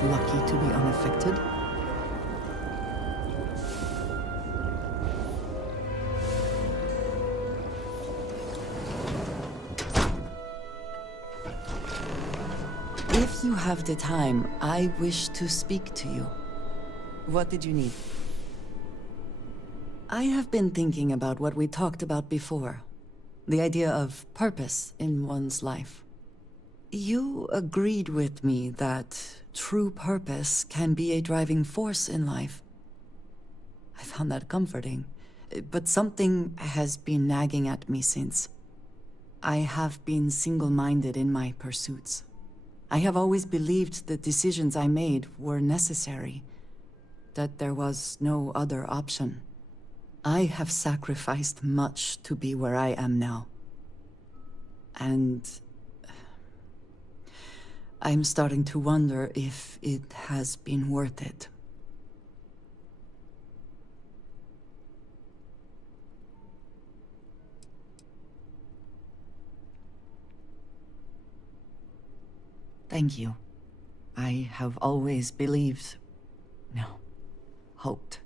was lucky to be unaffected. If you have the time, I wish to speak to you. What did you need? I have been thinking about what we talked about before. The idea of purpose in one's life. You agreed with me that true purpose can be a driving force in life. I found that comforting, but something has been nagging at me since. I have been single-minded in my pursuits. I have always believed the decisions I made were necessary, that there was no other option. I have sacrificed much to be where I am now. And I'm starting to wonder if it has been worth it. Thank you. I have always believed, no, hoped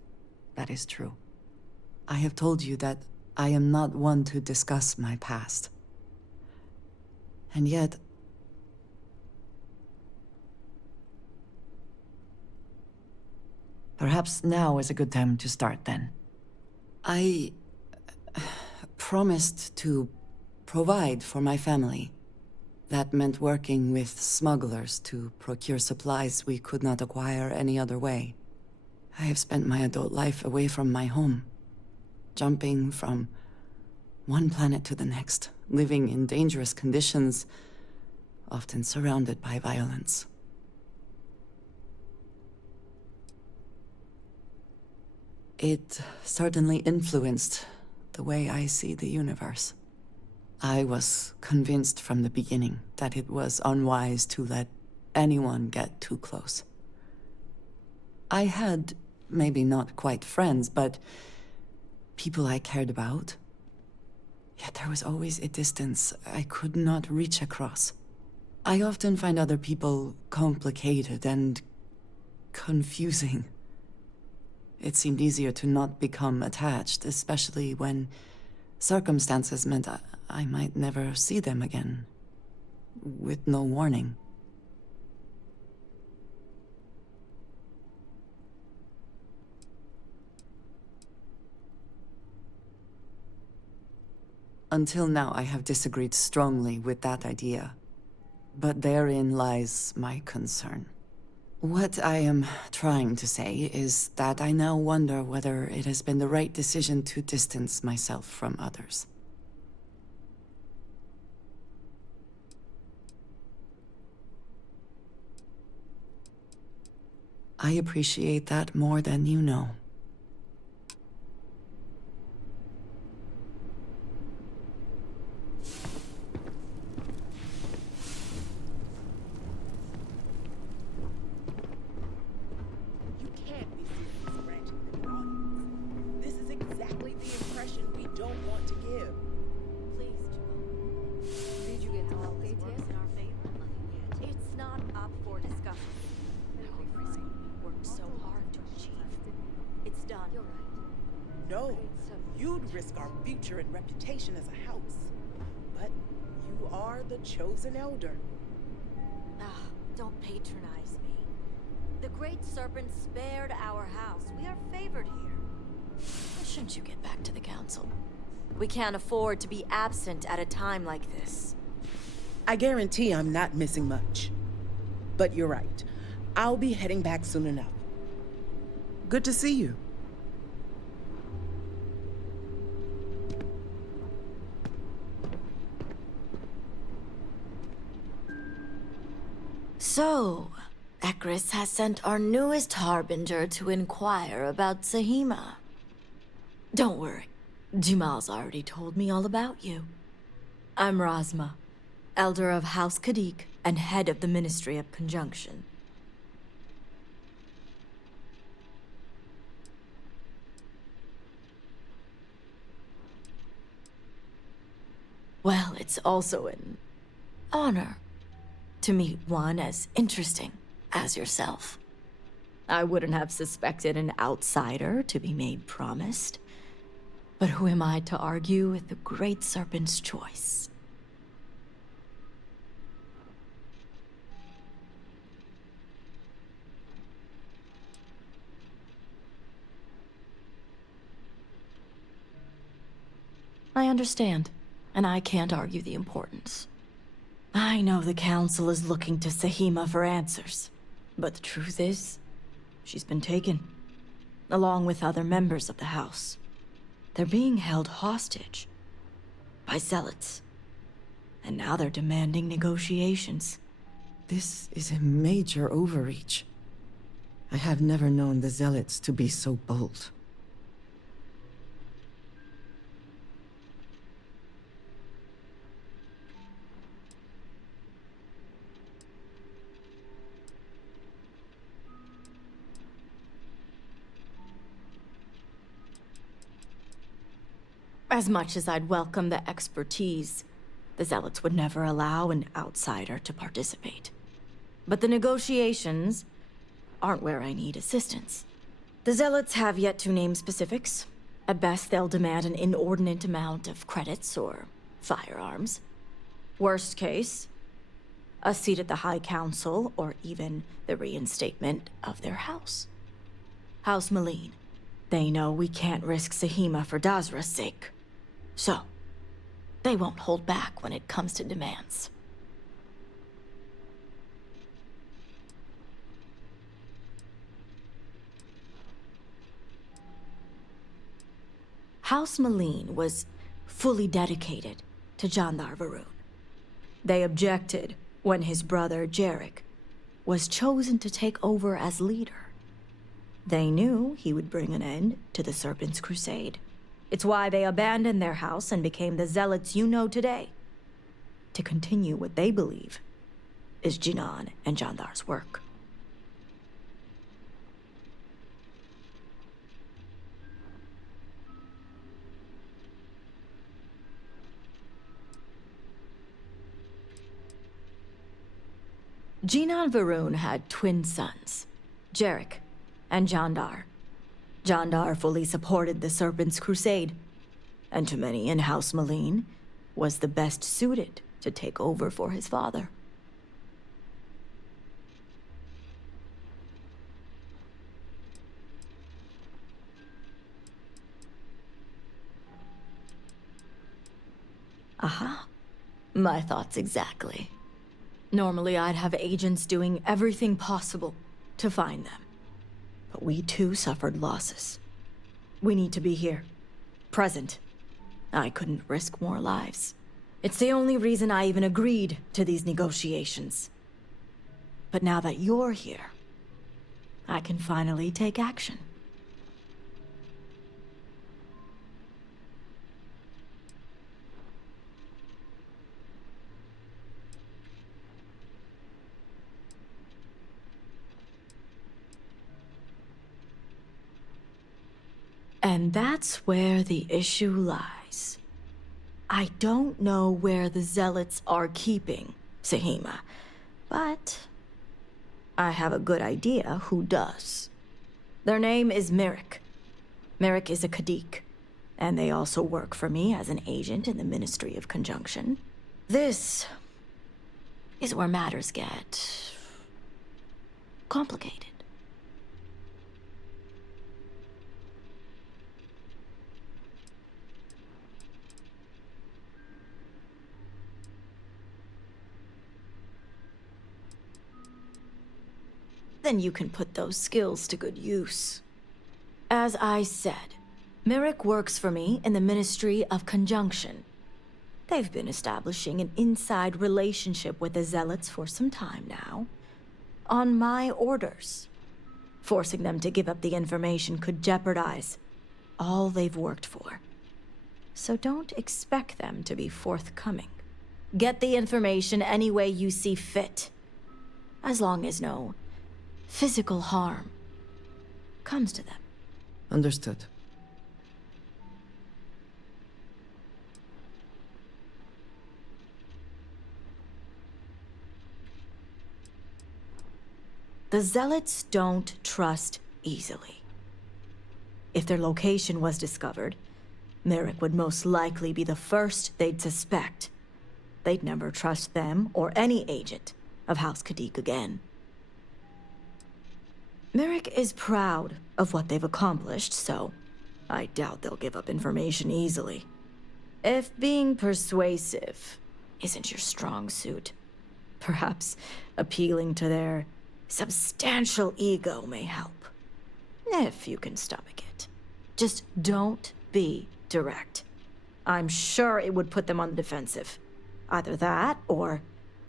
that is true. I have told you that I am not one to discuss my past. And yet, perhaps now is a good time to start then. I promised to provide for my family. That meant working with smugglers to procure supplies we could not acquire any other way. I have spent my adult life away from my home, jumping from one planet to the next, living in dangerous conditions, often surrounded by violence. It certainly influenced the way I see the universe. I was convinced from the beginning that it was unwise to let anyone get too close. I had, maybe not quite friends, but people I cared about. Yet there was always a distance I could not reach across. I often find other people complicated and confusing. It seemed easier to not become attached, especially when circumstances meant I might never see them again, with no warning. Until now, I have disagreed strongly with that idea. But therein lies my concern. What I am trying to say is that I now wonder whether it has been the right decision to distance myself from others. I appreciate that more than you know. You can't be seriously granting them an audience. This is exactly the impression we don't want to give. Please, Joel. Did you get all this works in our favor? It's not up for discussion. How Chrisie worked so hard to achieve. It's done. You're right. No, you'd risk our future and reputation as a house. But you are the chosen elder. Ah, don't patronize me. The Great Serpent spared our house. We are favored here. Shouldn't you get back to the council? We can't afford to be absent at a time like this. I guarantee I'm not missing much. But you're right. I'll be heading back soon enough. Good to see you. So, Ekris has sent our newest harbinger to inquire about Sahima. Don't worry, Jamal's already told me all about you. I'm Razma, Elder of House Kadik and head of the Ministry of Conjunction. Well, it's also an honor to meet one as interesting as yourself. I wouldn't have suspected an outsider to be made promised. But who am I to argue with the Great Serpent's choice? I understand, and I can't argue the importance. I know the Council is looking to Sahima for answers, but the truth is, she's been taken, along with other members of the House. They're being held hostage by zealots, and now they're demanding negotiations. This is a major overreach. I have never known the Zealots to be so bold. As much as I'd welcome the expertise, the Zealots would never allow an outsider to participate. But the negotiations aren't where I need assistance. The Zealots have yet to name specifics. At best, they'll demand an inordinate amount of credits or firearms. Worst case, a seat at the High Council or even the reinstatement of their house. House Malene. They know we can't risk Sahima for Dazra's sake. So, they won't hold back when it comes to demands. House Malene was fully dedicated to Jandar Varun. They objected when his brother, Jarek, was chosen to take over as leader. They knew he would bring an end to the Serpent's crusade. It's why they abandoned their house and became the Zealots you know today, to continue what they believe is Jinan and Jandar's work. Jinan Varun had twin sons, Jarek and Jandar. Jandar fully supported the Serpent's crusade, and to many in House Malene, was the best suited to take over for his father. Aha. My thoughts exactly. Normally I'd have agents doing everything possible to find them. But we too suffered losses. We need to be here. Present. I couldn't risk more lives. It's the only reason I even agreed to these negotiations. But now that you're here, I can finally take action. And that's where the issue lies. I don't know where the Zealots are keeping Sahima, but I have a good idea who does. Their name is Merrick. Merrick is a Kadik, and they also work for me as an agent in the Ministry of Conjunction. This is where matters get complicated. Then you can put those skills to good use. As I said, Merrick works for me in the Ministry of Conjunction. They've been establishing an inside relationship with the Zealots for some time now, on my orders. Forcing them to give up the information could jeopardize all they've worked for. So don't expect them to be forthcoming. Get the information any way you see fit, as long as no physical harm comes to them. Understood. The Zealots don't trust easily. If their location was discovered, Merrick would most likely be the first they'd suspect. They'd never trust them or any agent of House Kadik again. Merrick is proud of what they've accomplished, so I doubt they'll give up information easily. If being persuasive isn't your strong suit, perhaps appealing to their substantial ego may help. If you can stomach it. Just don't be direct. I'm sure it would put them on the defensive. Either that, or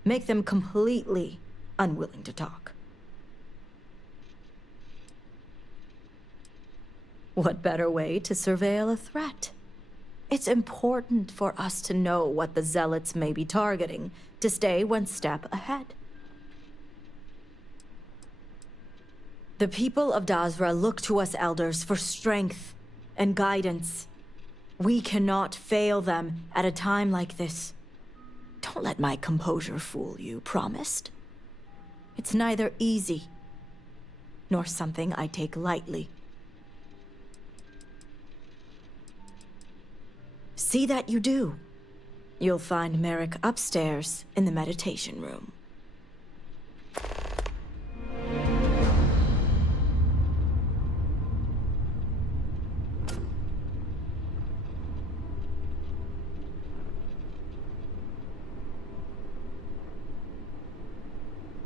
make them completely unwilling to talk. What better way to surveil a threat? It's important for us to know what the Zealots may be targeting, to stay one step ahead. The people of Dazra look to us elders for strength and guidance. We cannot fail them at a time like this. Don't let my composure fool you, promised? It's neither easy, nor something I take lightly. See that you do. You'll find Merrick upstairs in the meditation room.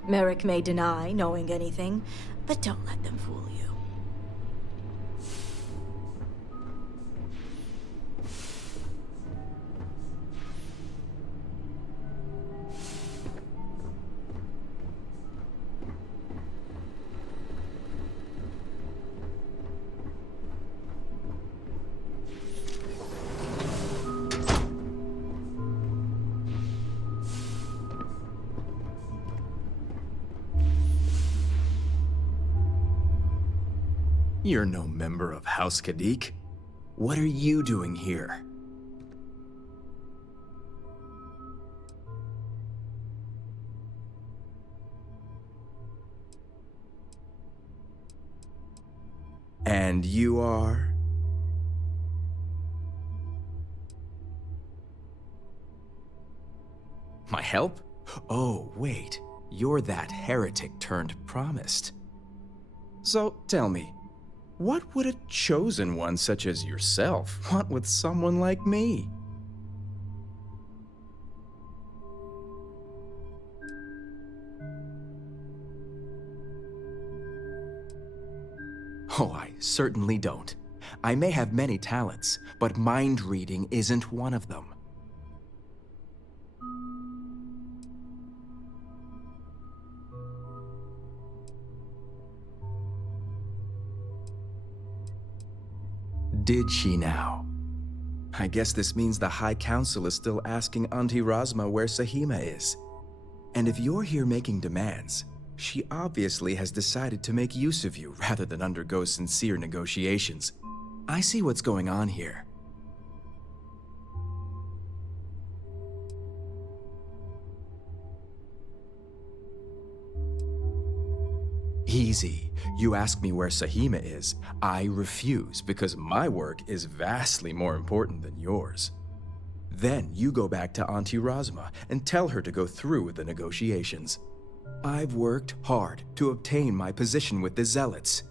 Merrick may deny knowing anything, but don't let them fool you. You're no member of House Kadik. What are you doing here? And you are? My help? Oh, wait. You're that heretic turned promised. So, tell me, what would a chosen one such as yourself want with someone like me? Oh, I certainly don't. I may have many talents, but mind reading isn't one of them. Did she now? I guess this means the High Council is still asking Auntie Razma where Sahima is. And if you're here making demands, she obviously has decided to make use of you rather than undergo sincere negotiations. I see what's going on here. Easy. You ask me where Sahima is, I refuse because my work is vastly more important than yours. Then you go back to Auntie Razma and tell her to go through with the negotiations. I've worked hard to obtain my position with the Zealots.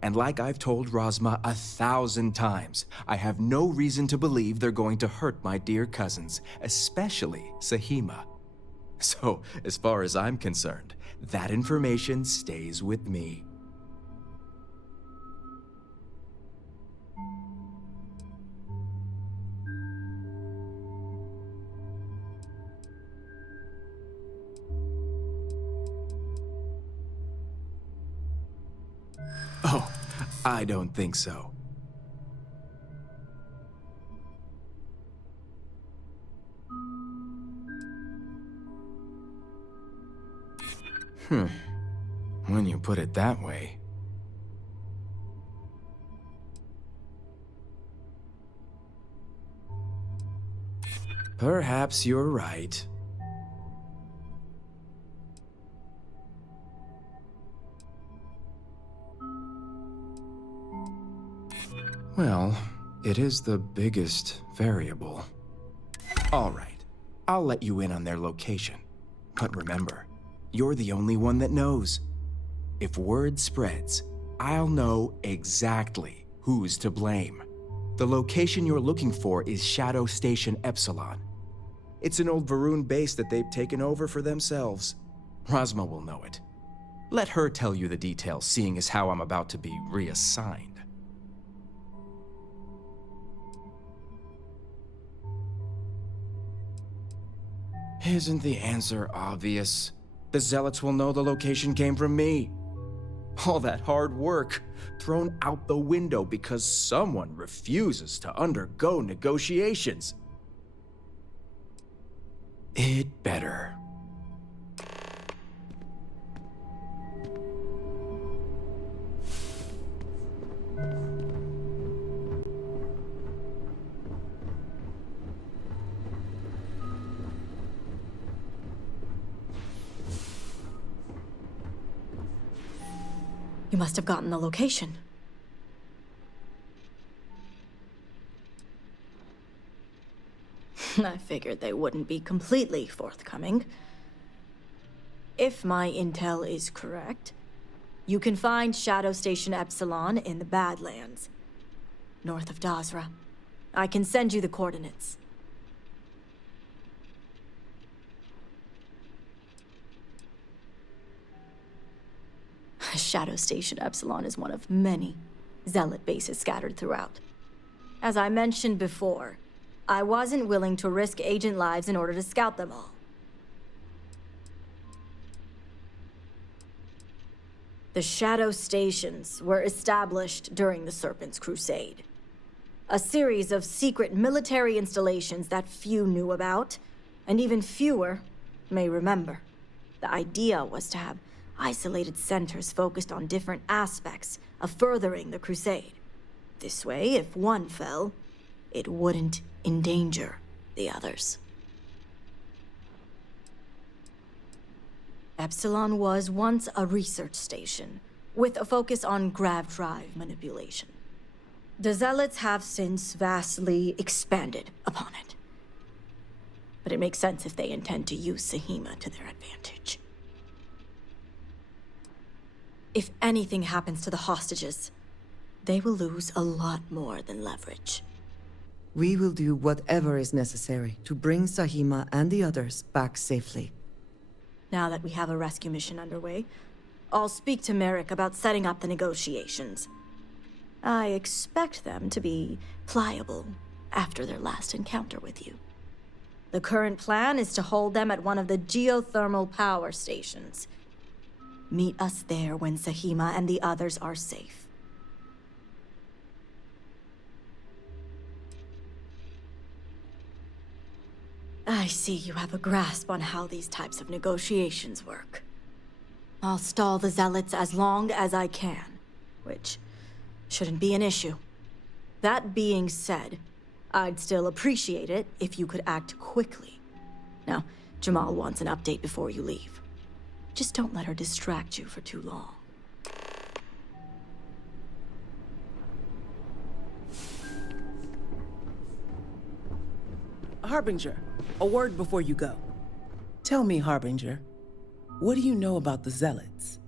And like I've told Razma 1,000 times, I have no reason to believe they're going to hurt my dear cousins, especially Sahima. So, as far as I'm concerned, that information stays with me. Oh, I don't think so. When you put it that way. Perhaps you're right. Well, it is the biggest variable. All right, I'll let you in on their location. But remember, you're the only one that knows. If word spreads, I'll know exactly who's to blame. The location you're looking for is Shadow Station Epsilon. It's an old Varun base that they've taken over for themselves. Rosma will know it. Let her tell you the details, seeing as how I'm about to be reassigned. Isn't the answer obvious? The Zealots will know the location came from me. All that hard work thrown out the window because someone refuses to undergo negotiations. It better. You must have gotten the location. I figured they wouldn't be completely forthcoming. If my intel is correct, you can find Shadow Station Epsilon in the Badlands, north of Dazra. I can send you the coordinates. Shadow Station Epsilon is one of many Zealot bases scattered throughout. As I mentioned before, I wasn't willing to risk agent lives in order to scout them all. The Shadow Stations were established during the Serpent's Crusade. A series of secret military installations that few knew about, and even fewer may remember. The idea was to have isolated centers focused on different aspects of furthering the crusade. This way, if one fell, it wouldn't endanger the others. Epsilon was once a research station, with a focus on grav drive manipulation. The Zealots have since vastly expanded upon it. But it makes sense if they intend to use Sahima to their advantage. If anything happens to the hostages, they will lose a lot more than leverage. We will do whatever is necessary to bring Sahima and the others back safely. Now that we have a rescue mission underway, I'll speak to Merrick about setting up the negotiations. I expect them to be pliable after their last encounter with you. The current plan is to hold them at one of the geothermal power stations. Meet us there when Sahima and the others are safe. I see you have a grasp on how these types of negotiations work. I'll stall the Zealots as long as I can, which shouldn't be an issue. That being said, I'd still appreciate it if you could act quickly. Now, Jamal wants an update before you leave. Just don't let her distract you for too long. Harbinger, a word before you go. Tell me, Harbinger, what do you know about the Zealots?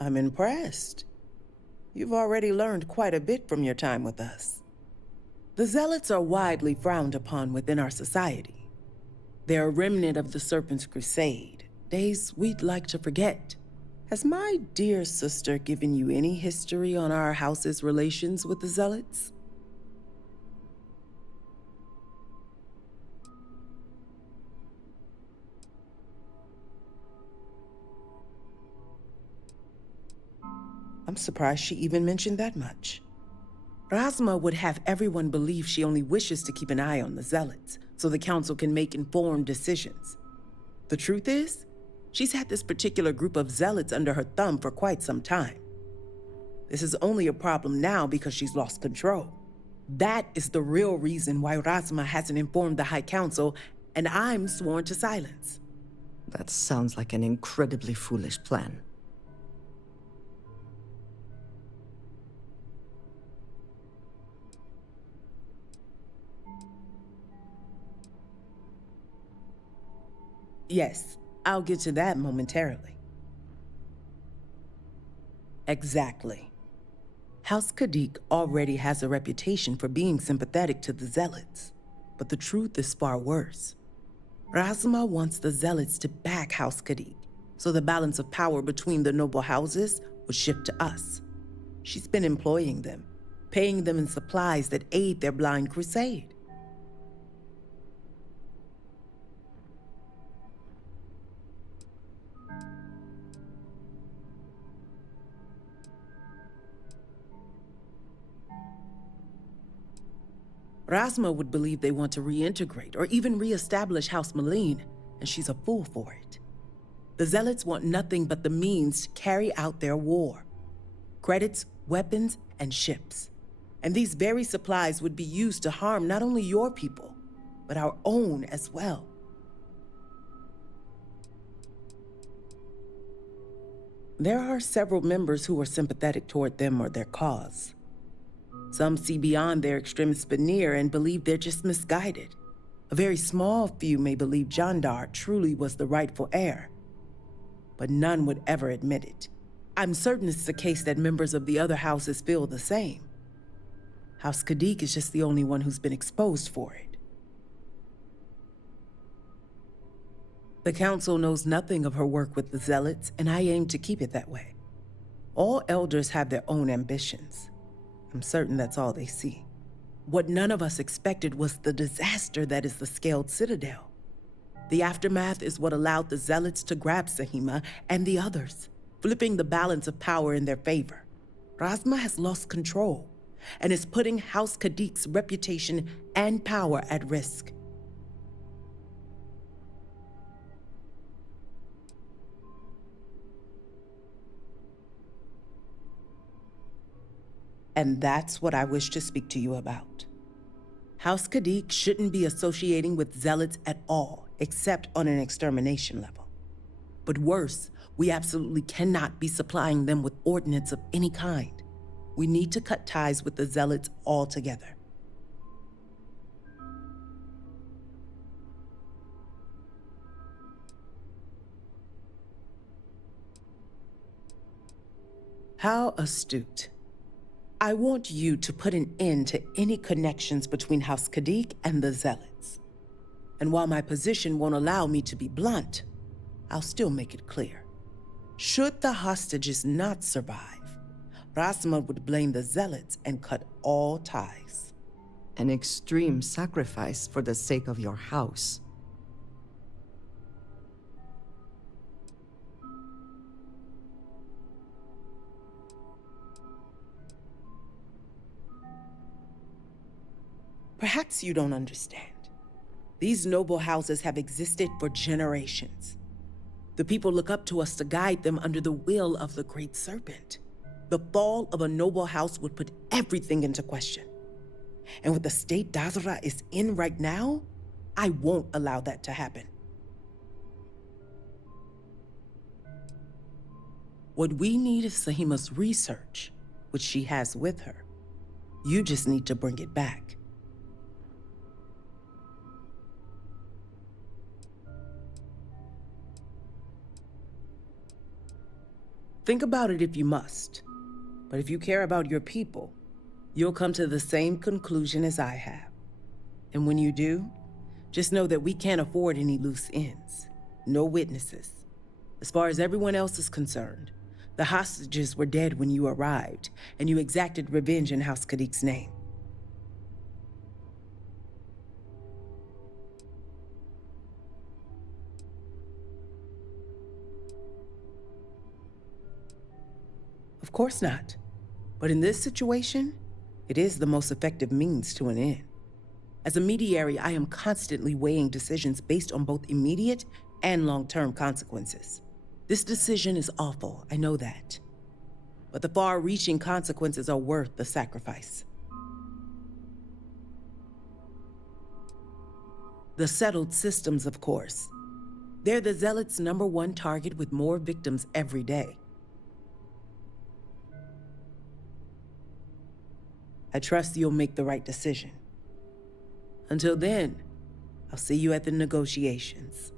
I'm impressed. You've already learned quite a bit from your time with us. The Zealots are widely frowned upon within our society. They're a remnant of the Serpent's Crusade, days we'd like to forget. Has my dear sister given you any history on our house's relations with the Zealots? I'm surprised she even mentioned that much. Rasma would have everyone believe she only wishes to keep an eye on the Zealots, so the Council can make informed decisions. The truth is, she's had this particular group of Zealots under her thumb for quite some time. This is only a problem now because she's lost control. That is the real reason why Rasma hasn't informed the High Council and I'm sworn to silence. That sounds like an incredibly foolish plan. Yes, I'll get to that momentarily. Exactly. House Kadik already has a reputation for being sympathetic to the Zealots, but the truth is far worse. Razma wants the Zealots to back House Kadik, so the balance of power between the noble houses would shift to us. She's been employing them, paying them in supplies that aid their blind crusade. Razma would believe they want to reintegrate or even reestablish House Maleen, and she's a fool for it. The Zealots want nothing but the means to carry out their war. Credits, weapons, and ships. And these very supplies would be used to harm not only your people, but our own as well. There are several members who are sympathetic toward them or their cause. Some see beyond their extremist veneer and believe they're just misguided. A very small few may believe Jandar truly was the rightful heir, but none would ever admit it. I'm certain it's the case that members of the other houses feel the same. House Kadik is just the only one who's been exposed for it. The council knows nothing of her work with the Zealots, and I aim to keep it that way. All elders have their own ambitions. I'm certain that's all they see. What none of us expected was the disaster that is the Scaled Citadel. The aftermath is what allowed the Zealots to grab Sahima and the others, flipping the balance of power in their favor. Razma has lost control and is putting House Kadik's reputation and power at risk. And that's what I wish to speak to you about. House Kadik shouldn't be associating with Zealots at all, except on an extermination level. But worse, we absolutely cannot be supplying them with ordnance of any kind. We need to cut ties with the Zealots altogether. How astute. I want you to put an end to any connections between House Kadik and the Zealots. And while my position won't allow me to be blunt, I'll still make it clear. Should the hostages not survive, Razma would blame the Zealots and cut all ties. An extreme sacrifice for the sake of your house. Perhaps you don't understand. These noble houses have existed for generations. The people look up to us to guide them under the will of the Great Serpent. The fall of a noble house would put everything into question. And with the state Dazra is in right now, I won't allow that to happen. What we need is Sahima's research, which she has with her. You just need to bring it back. Think about it if you must. But if you care about your people, you'll come to the same conclusion as I have. And when you do, just know that we can't afford any loose ends. No witnesses. As far as everyone else is concerned, the hostages were dead when you arrived, and you exacted revenge in House Kadik's name. Of course not. But in this situation, it is the most effective means to an end. As a mediary, I am constantly weighing decisions based on both immediate and long-term consequences. This decision is awful, I know that. But the far-reaching consequences are worth the sacrifice. The settled systems, of course. They're the Zealots' #1 target with more victims every day. I trust you'll make the right decision. Until then, I'll see you at the negotiations.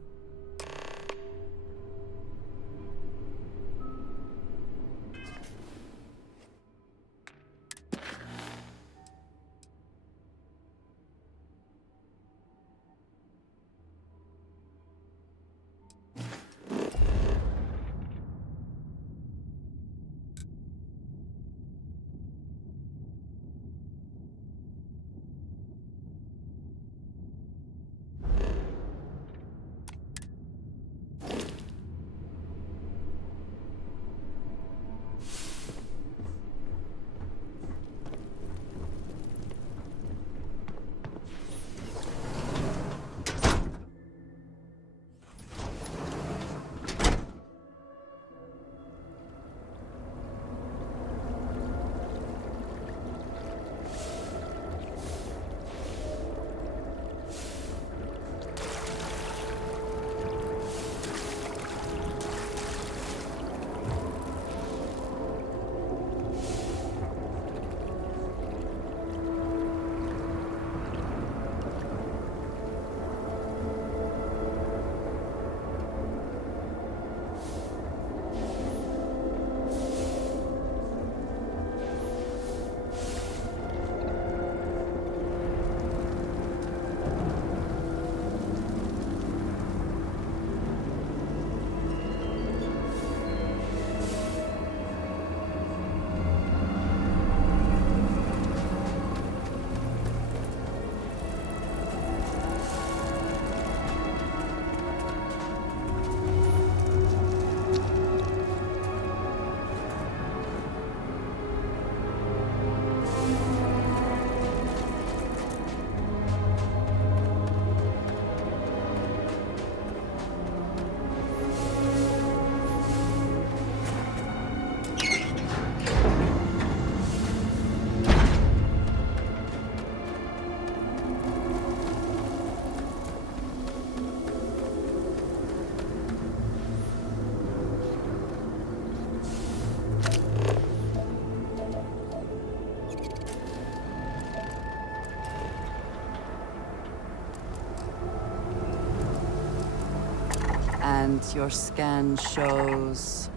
And your scan shows...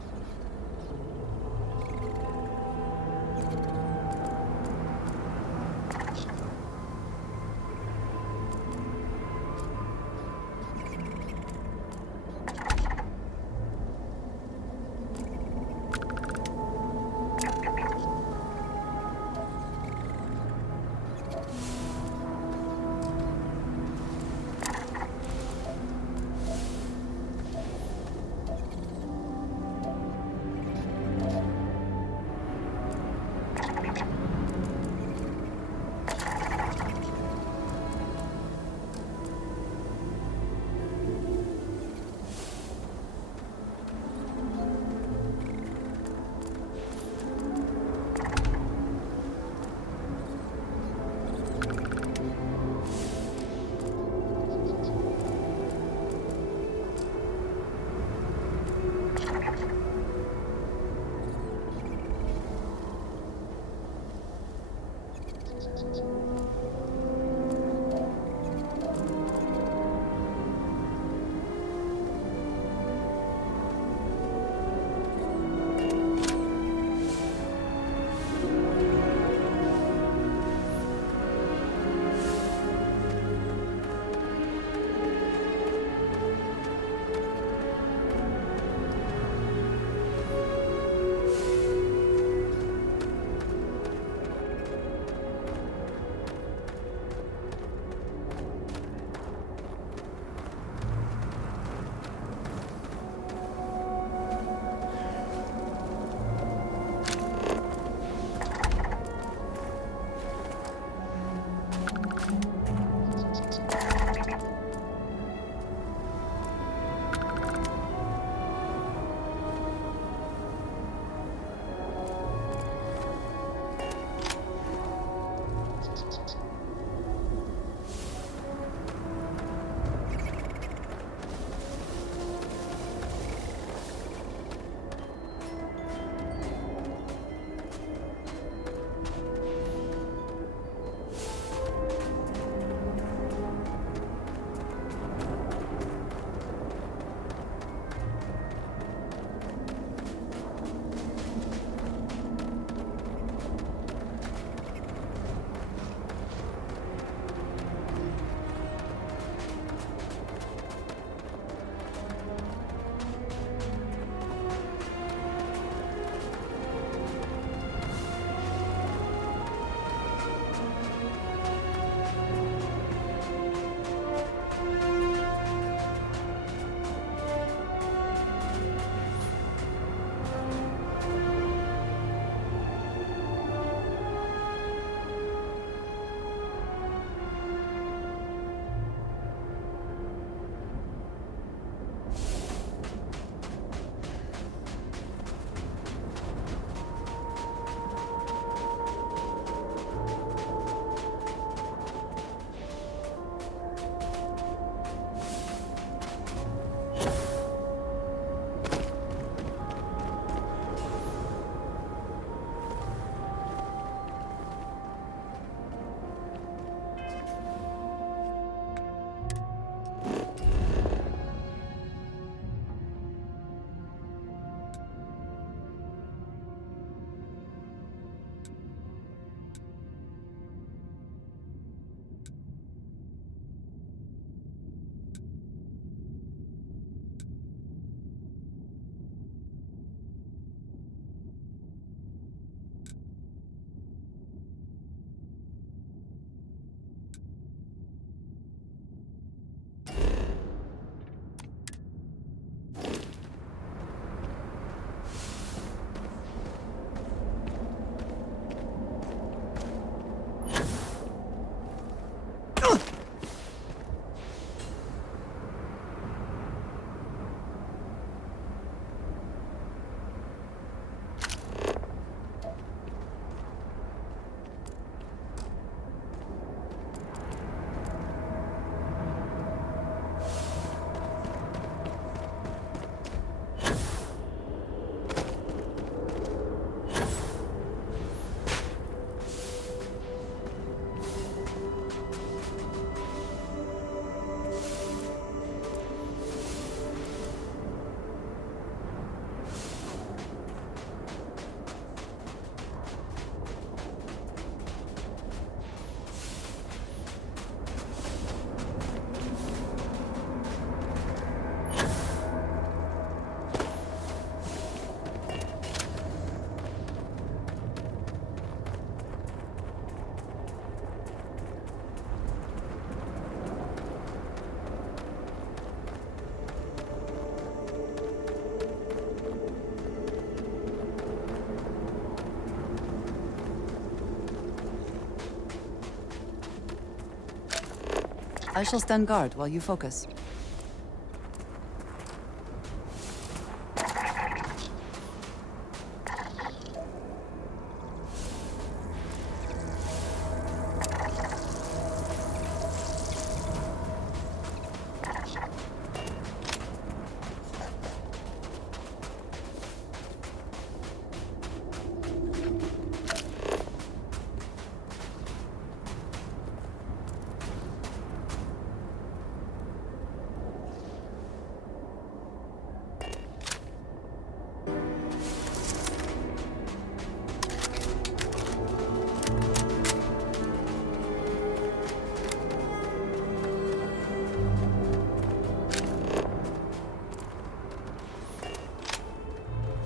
I shall stand guard while you focus.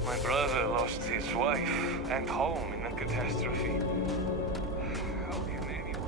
My brother lost his wife and home in the catastrophe. How can anyone...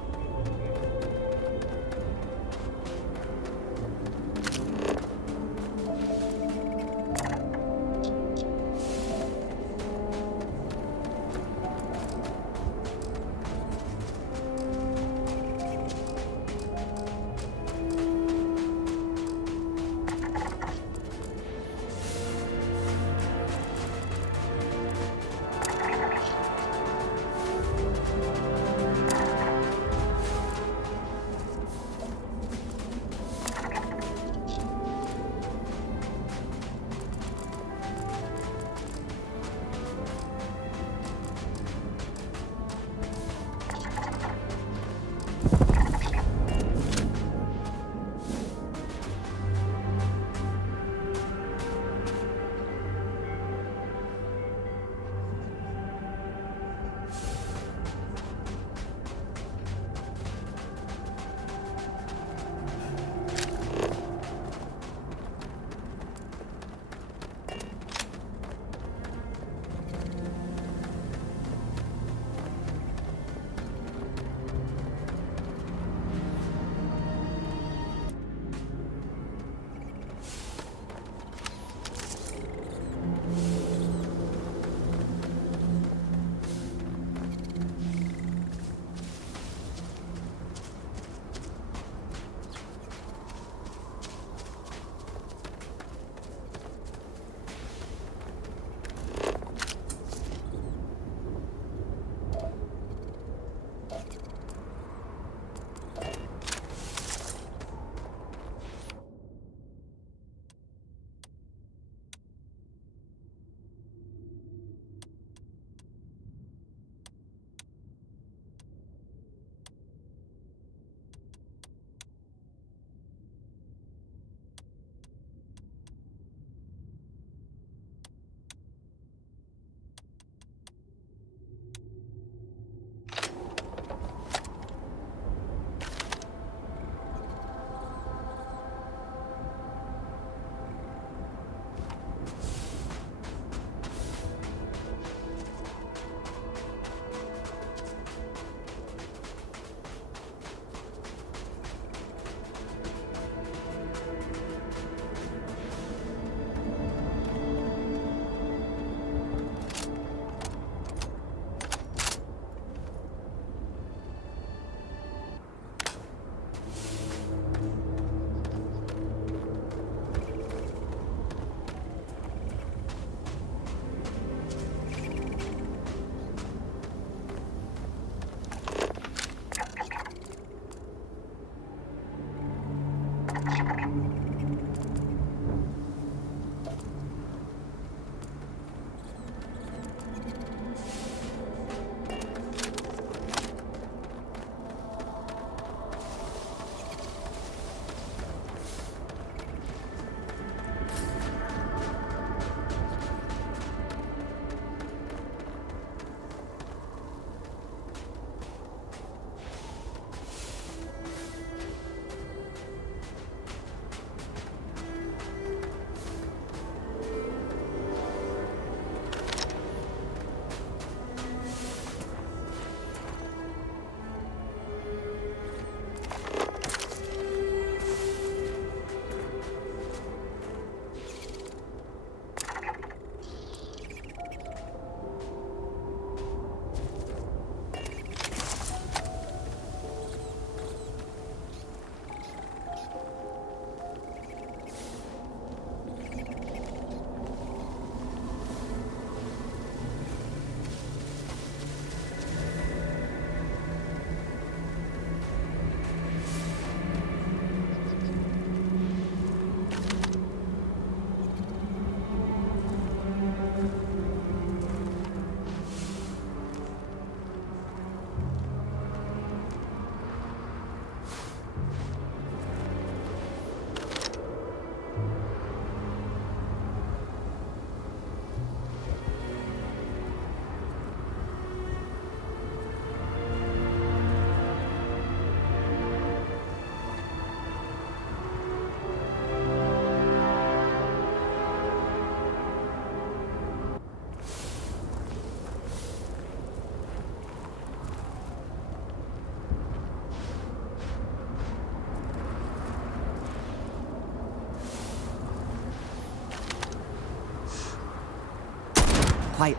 Quiet.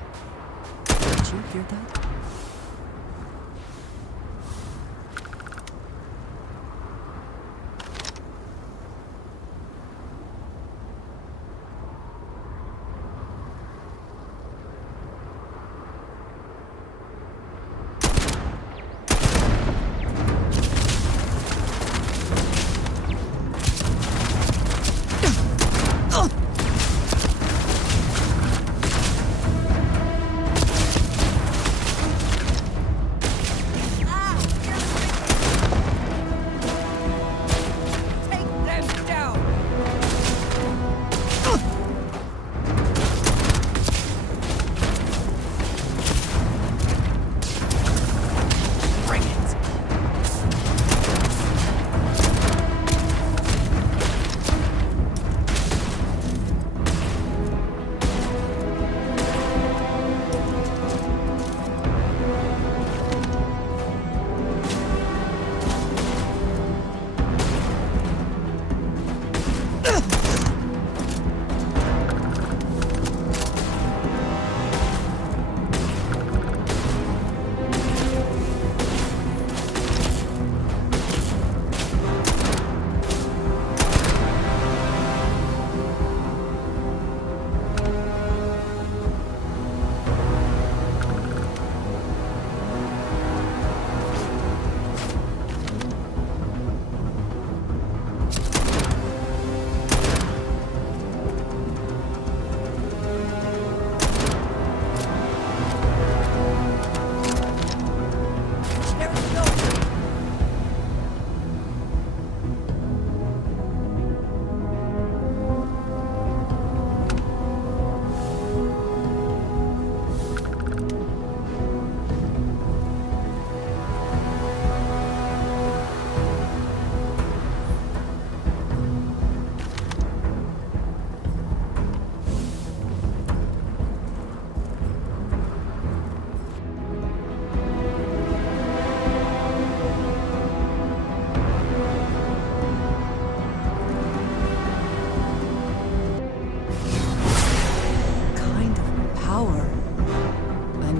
Did you hear that?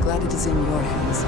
Glad it is in your hands.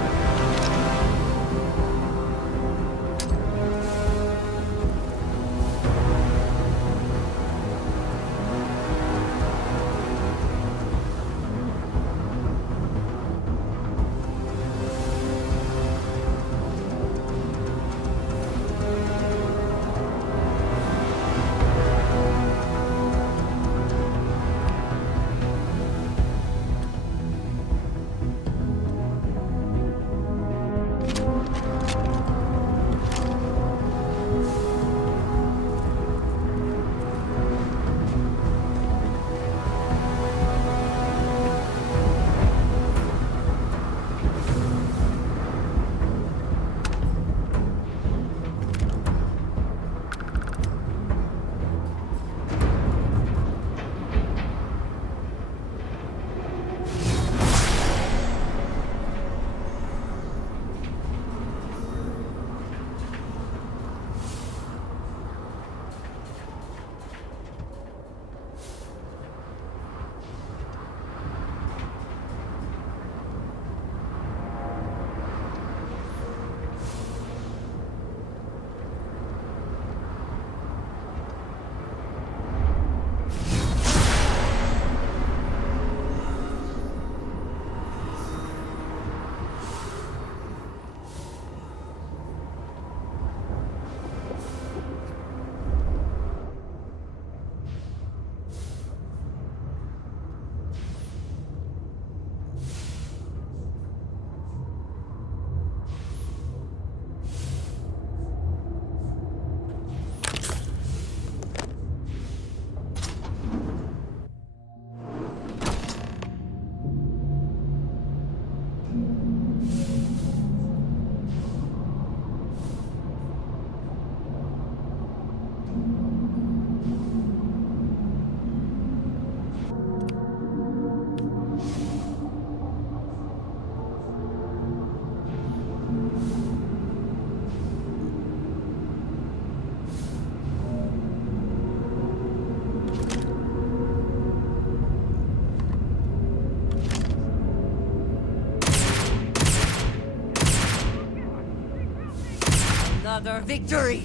Another victory!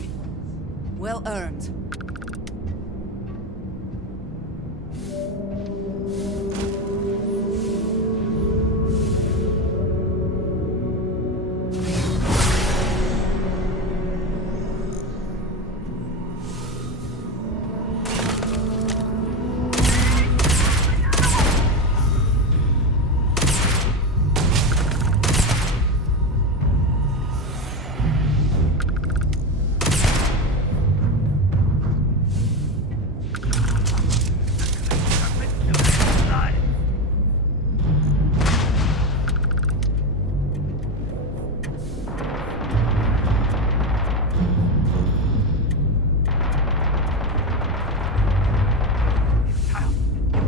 Well earned.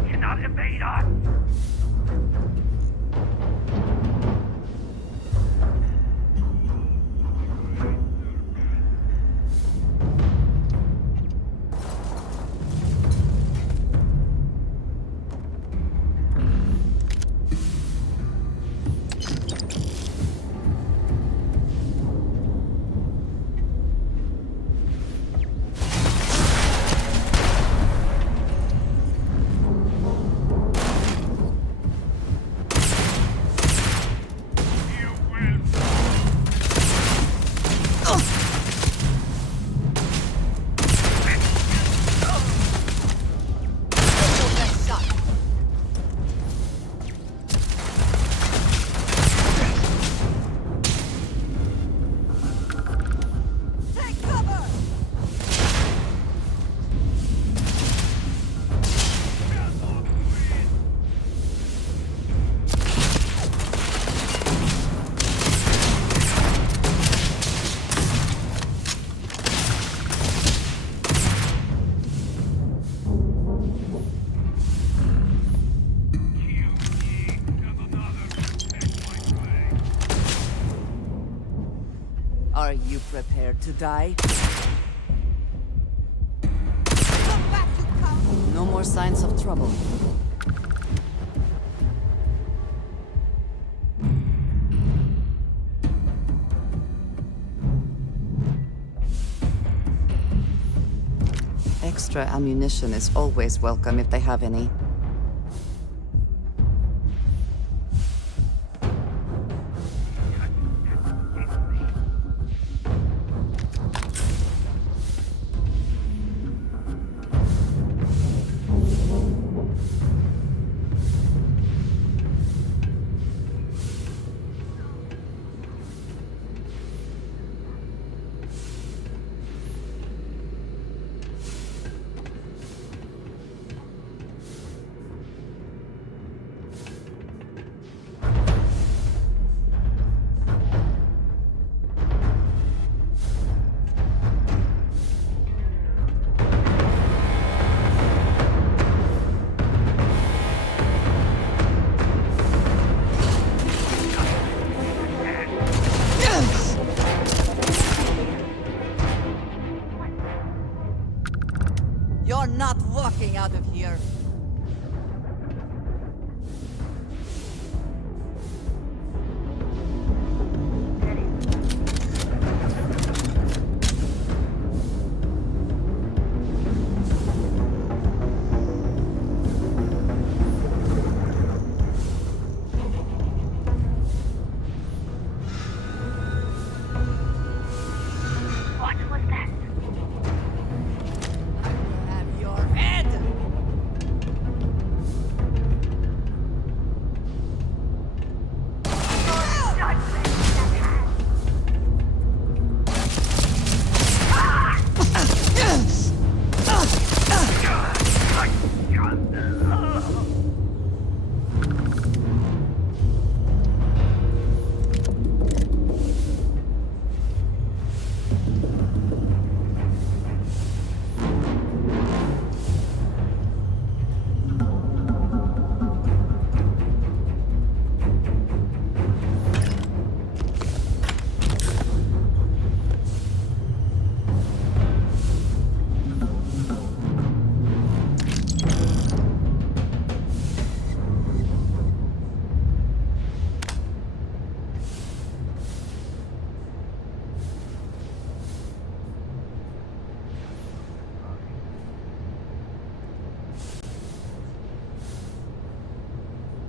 Cannot evade us! Are you prepared to die? No more signs of trouble. Extra ammunition is always welcome if they have any.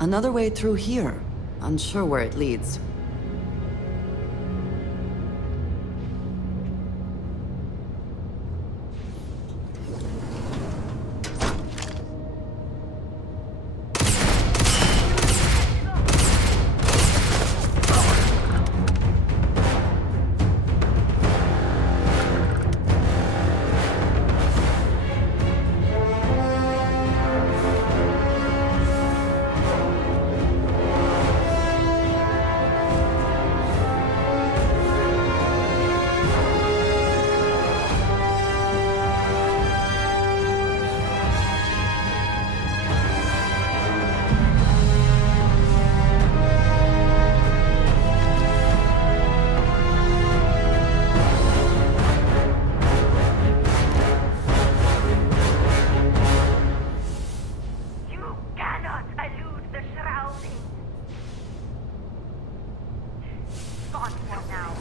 Another way through here. Unsure where it leads. You cannot elude the shrouding. Gone for now.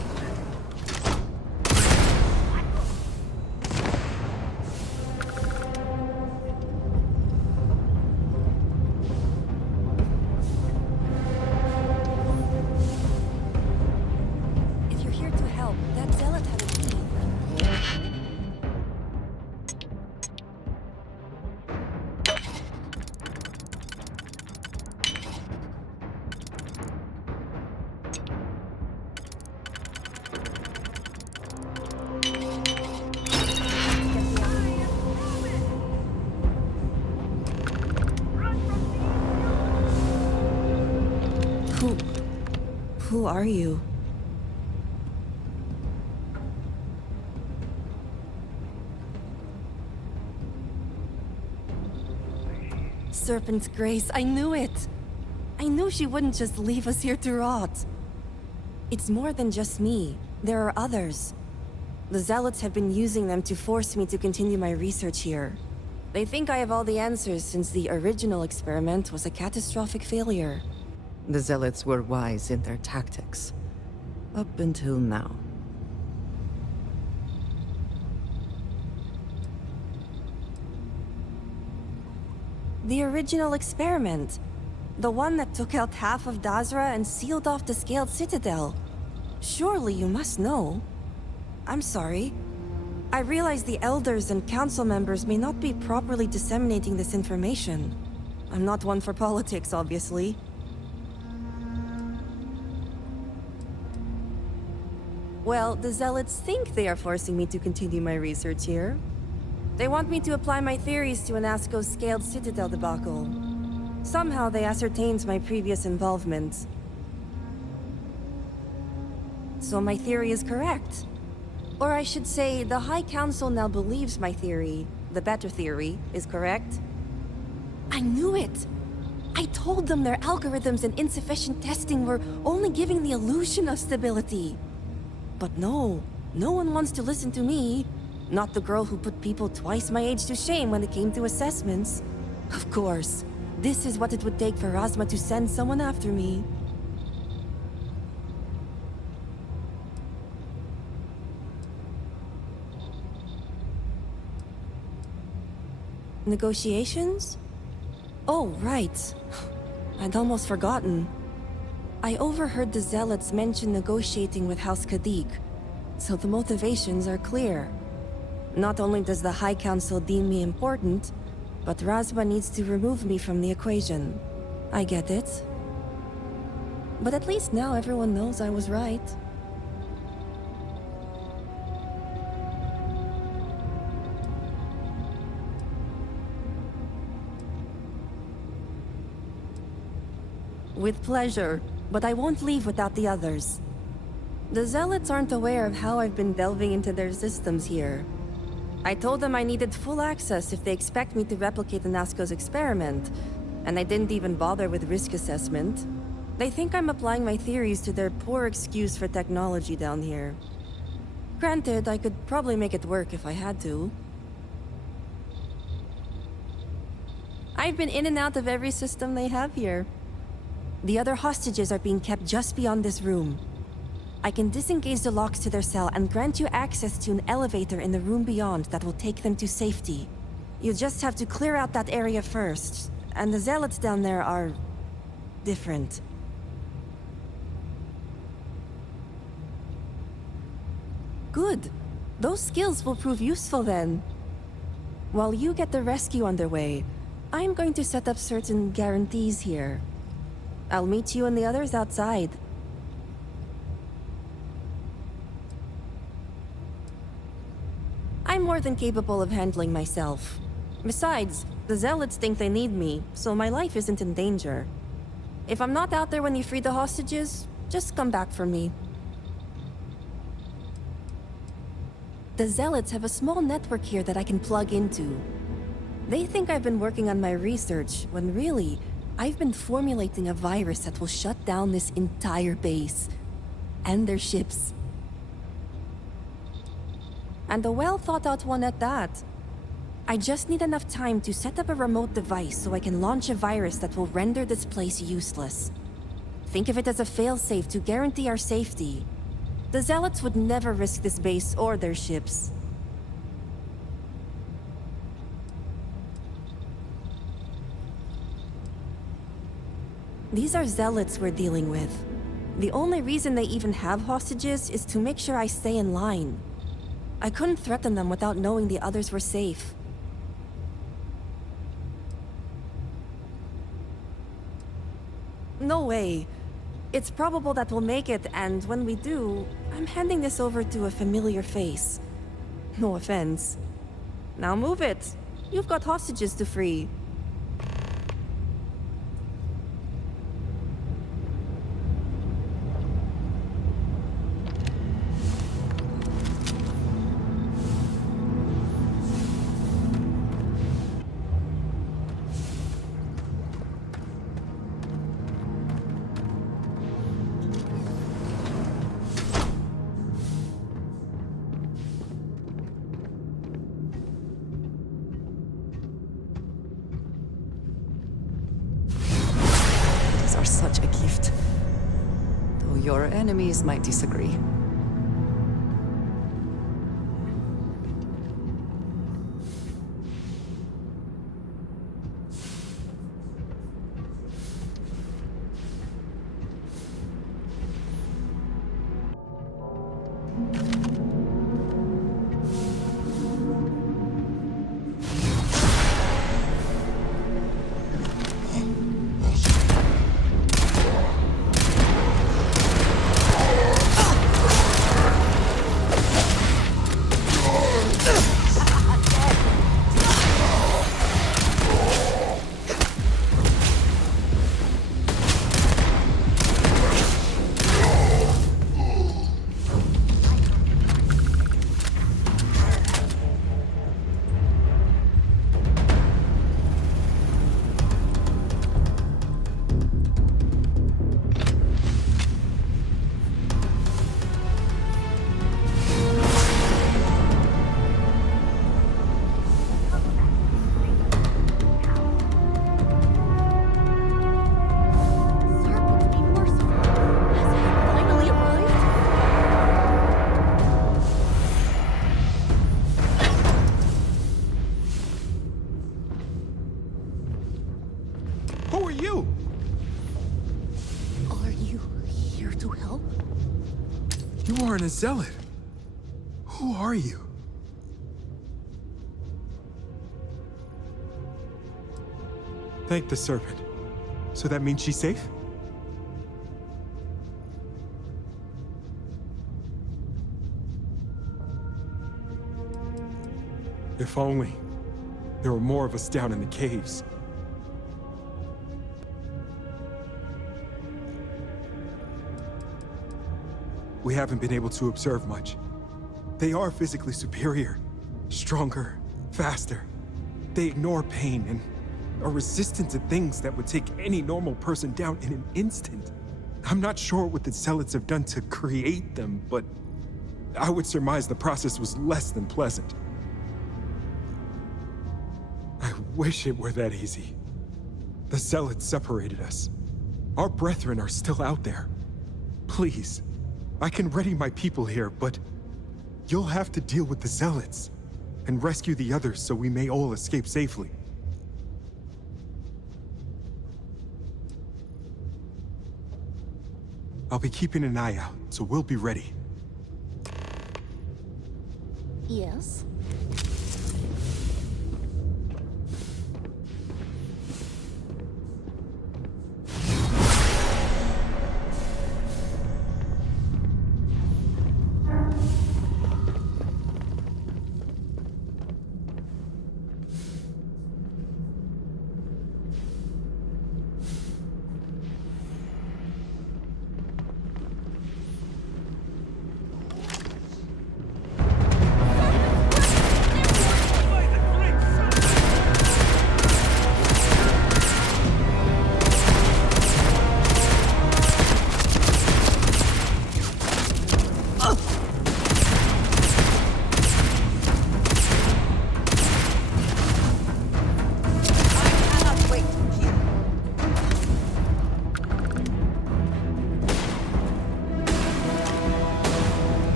If you're here to help, that zealot had a key. Who are you? Serpent's Grace, I knew it! I knew she wouldn't just leave us here to rot. It's more than just me. There are others. The Zealots have been using them to force me to continue my research here. They think I have all the answers since the original experiment was a catastrophic failure. The Zealots were wise in their tactics. Up until now. The original experiment. The one that took out half of Dazra and sealed off the Scaled Citadel. Surely you must know. I'm sorry. I realize the Elders and Council members may not be properly disseminating this information. I'm not one for politics, obviously. Well, the Zealots think they are forcing me to continue my research here. They want me to apply my theories to Anasco's Scaled Citadel debacle. Somehow they ascertained my previous involvement. So my theory is correct. Or I should say, the High Council now believes my theory, the better theory, is correct. I knew it! I told them their algorithms and insufficient testing were only giving the illusion of stability. But no one wants to listen to me. Not the girl who put people twice my age to shame when it came to assessments. Of course, this is what it would take for Razma to send someone after me. Negotiations? Oh, right. I'd almost forgotten. I overheard the Zealots mention negotiating with House Kadik, so the motivations are clear. Not only does the High Council deem me important, but Razma needs to remove me from the equation. I get it. But at least now everyone knows I was right. With pleasure, but I won't leave without the others. The Zealots aren't aware of how I've been delving into their systems here. I told them I needed full access if they expect me to replicate Anasco's experiment, and I didn't even bother with risk assessment. They think I'm applying my theories to their poor excuse for technology down here. Granted, I could probably make it work if I had to. I've been in and out of every system they have here. The other hostages are being kept just beyond this room. I can disengage the locks to their cell and grant you access to an elevator in the room beyond that will take them to safety. You just have to clear out that area first, and the Zealots down there are different. Good. Those skills will prove useful then. While you get the rescue underway, I'm going to set up certain guarantees here. I'll meet you and the others outside. I'm more than capable of handling myself. Besides, the Zealots think they need me, so my life isn't in danger. If I'm not out there when you free the hostages, just come back for me. The Zealots have a small network here that I can plug into. They think I've been working on my research, when really, I've been formulating a virus that will shut down this entire base. And their ships. And a well-thought-out one at that. I just need enough time to set up a remote device so I can launch a virus that will render this place useless. Think of it as a failsafe to guarantee our safety. The Zealots would never risk this base or their ships. These are Zealots we're dealing with. The only reason they even have hostages is to make sure I stay in line. I couldn't threaten them without knowing the others were safe. No way. It's probable that we'll make it, and when we do, I'm handing this over to a familiar face. No offense. Now move it. You've got hostages to free. Are such a gift, though your enemies might disagree. Who are you? Are you here to help? You aren't a zealot. Who are you? Thank the Serpent. So that means she's safe? If only there were more of us down in the caves. We haven't been able to observe much. They are physically superior, stronger, faster. They ignore pain and are resistant to things that would take any normal person down in an instant. I'm not sure what the Zealots have done to create them, but I would surmise the process was less than pleasant. I wish it were that easy. The Zealots separated us. Our brethren are still out there. Please, I can ready my people here, but you'll have to deal with the Zealots and rescue the others so we may all escape safely. I'll be keeping an eye out, so we'll be ready. Yes?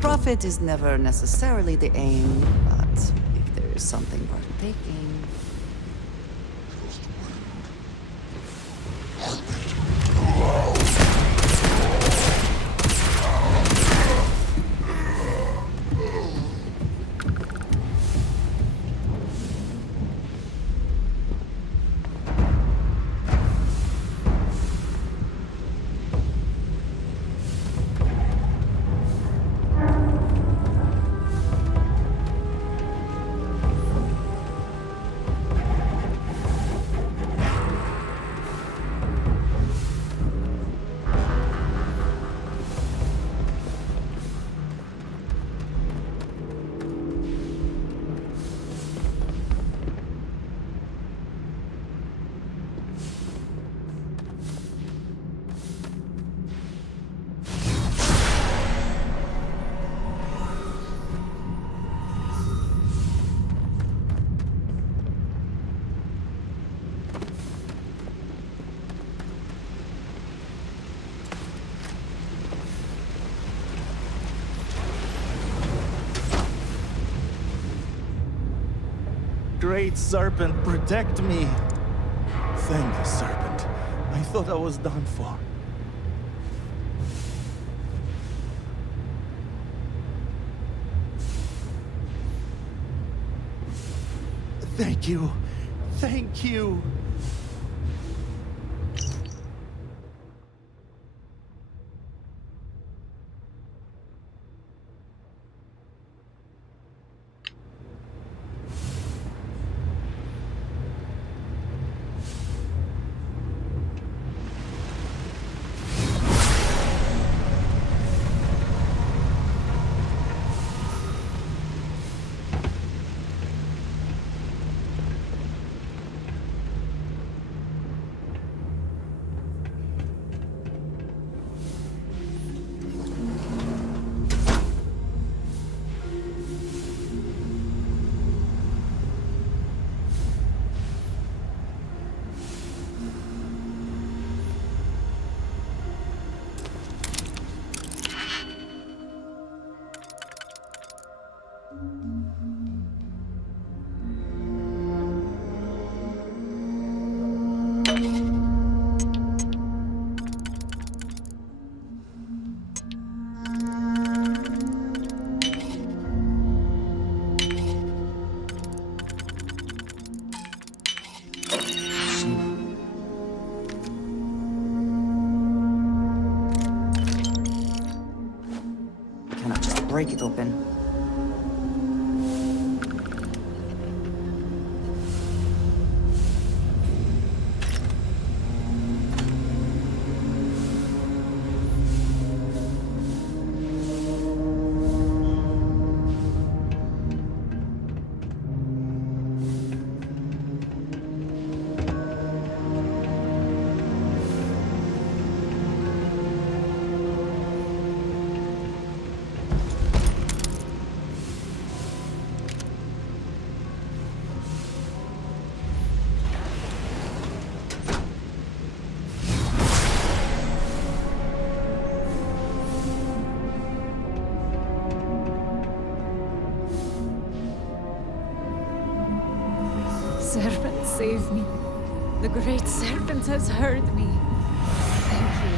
Profit is never necessarily the aim, but if there is something worth taking... Great Serpent, protect me! Thank you, Serpent. I thought I was done for. Thank you. Thank you. break it open. Serpent, save me. The great serpent has heard me. Thank you.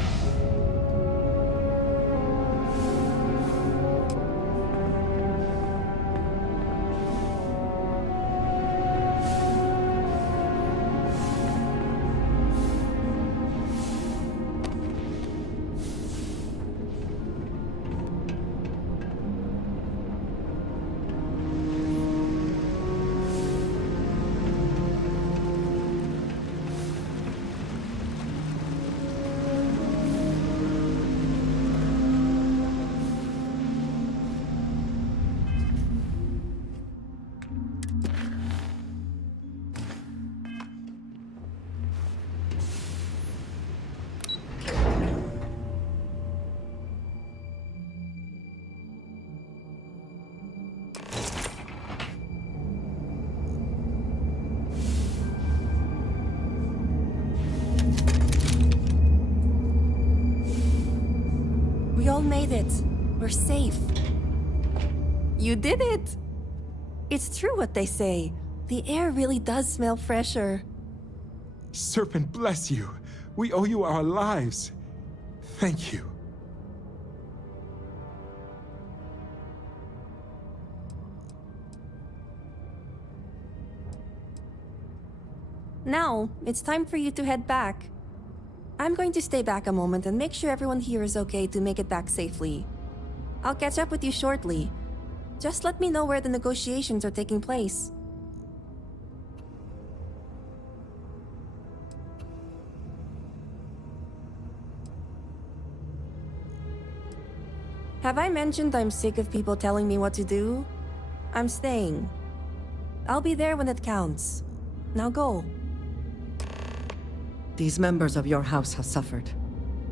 We all made it. We're safe. You did it! It's true what they say. The air really does smell fresher. Serpent bless you. We owe you our lives. Thank you. Now, it's time for you to head back. I'm going to stay back a moment and make sure everyone here is okay to make it back safely. I'll catch up with you shortly. Just let me know where the negotiations are taking place. Have I mentioned I'm sick of people telling me what to do? I'm staying. I'll be there when it counts. Now go. These members of your house have suffered.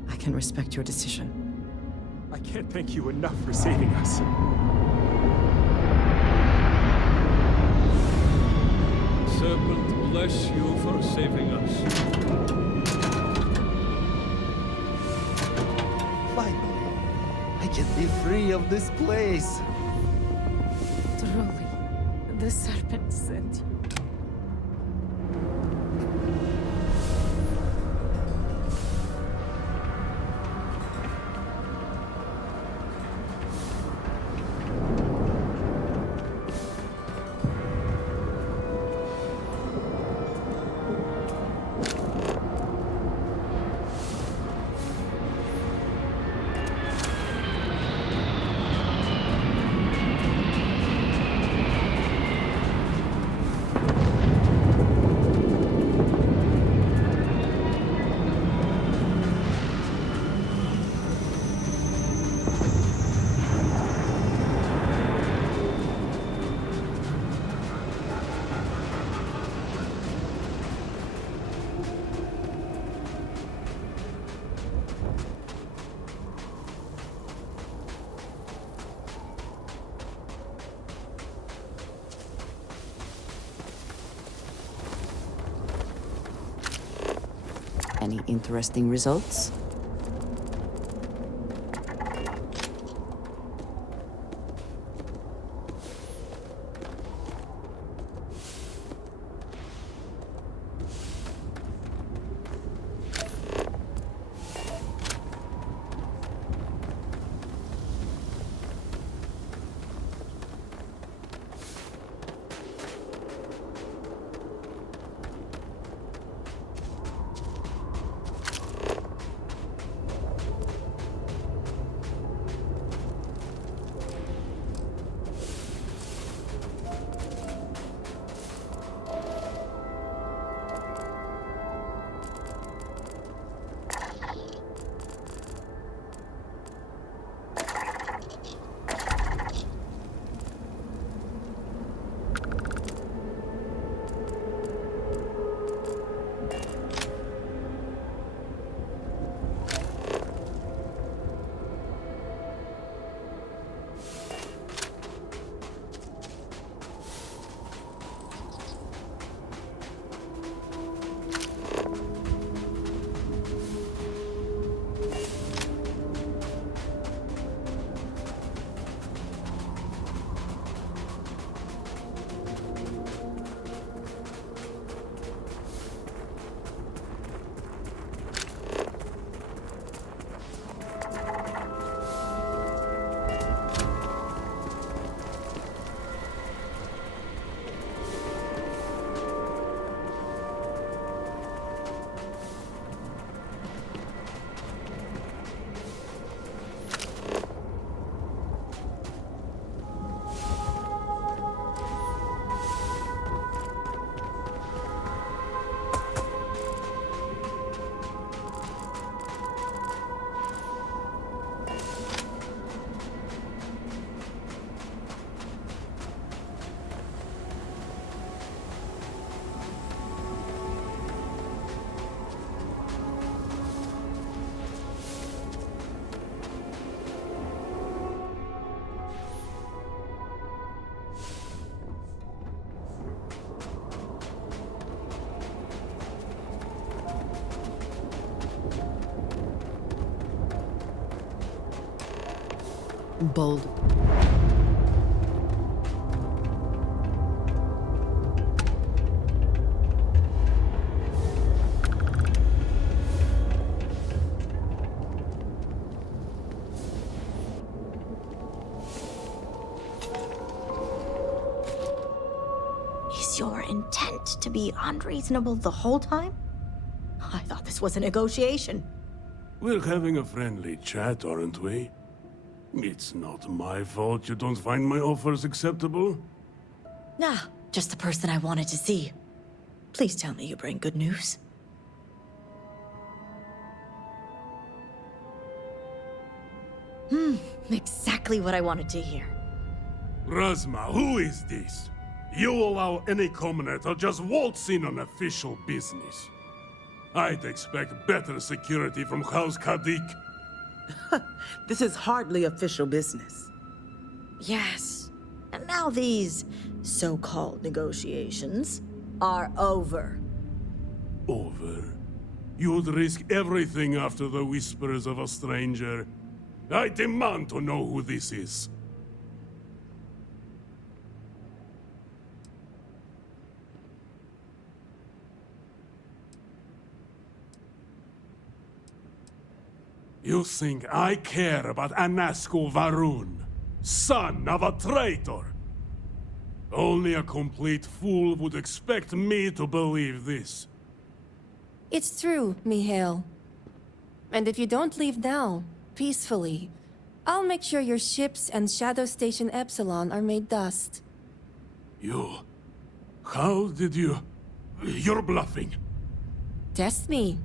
I can respect your decision. I can't thank you enough for saving us. Serpent, bless you for saving us. Finally, I can be free of this place. Truly, the serpent sent you. Any interesting results? Bold. Is your intent to be unreasonable the whole time? I thought this was a negotiation. We're having a friendly chat, aren't we? It's not my fault you don't find my offers acceptable. Nah, just the person I wanted to see. Please tell me you bring good news. Exactly what I wanted to hear. Razma, who is this? You allow any commoner to just waltz in on official business. I'd expect better security from House Kadik. This is hardly official business. Yes. And now these so-called negotiations are over. Over? You'd risk everything after the whispers of a stranger. I demand to know who this is. You think I care about Anasco Varun, son of a traitor? Only a complete fool would expect me to believe this. It's true, Mihail. And if you don't leave now, peacefully, I'll make sure your ships and Shadow Station Epsilon are made dust. You... How did you... You're bluffing. Test me.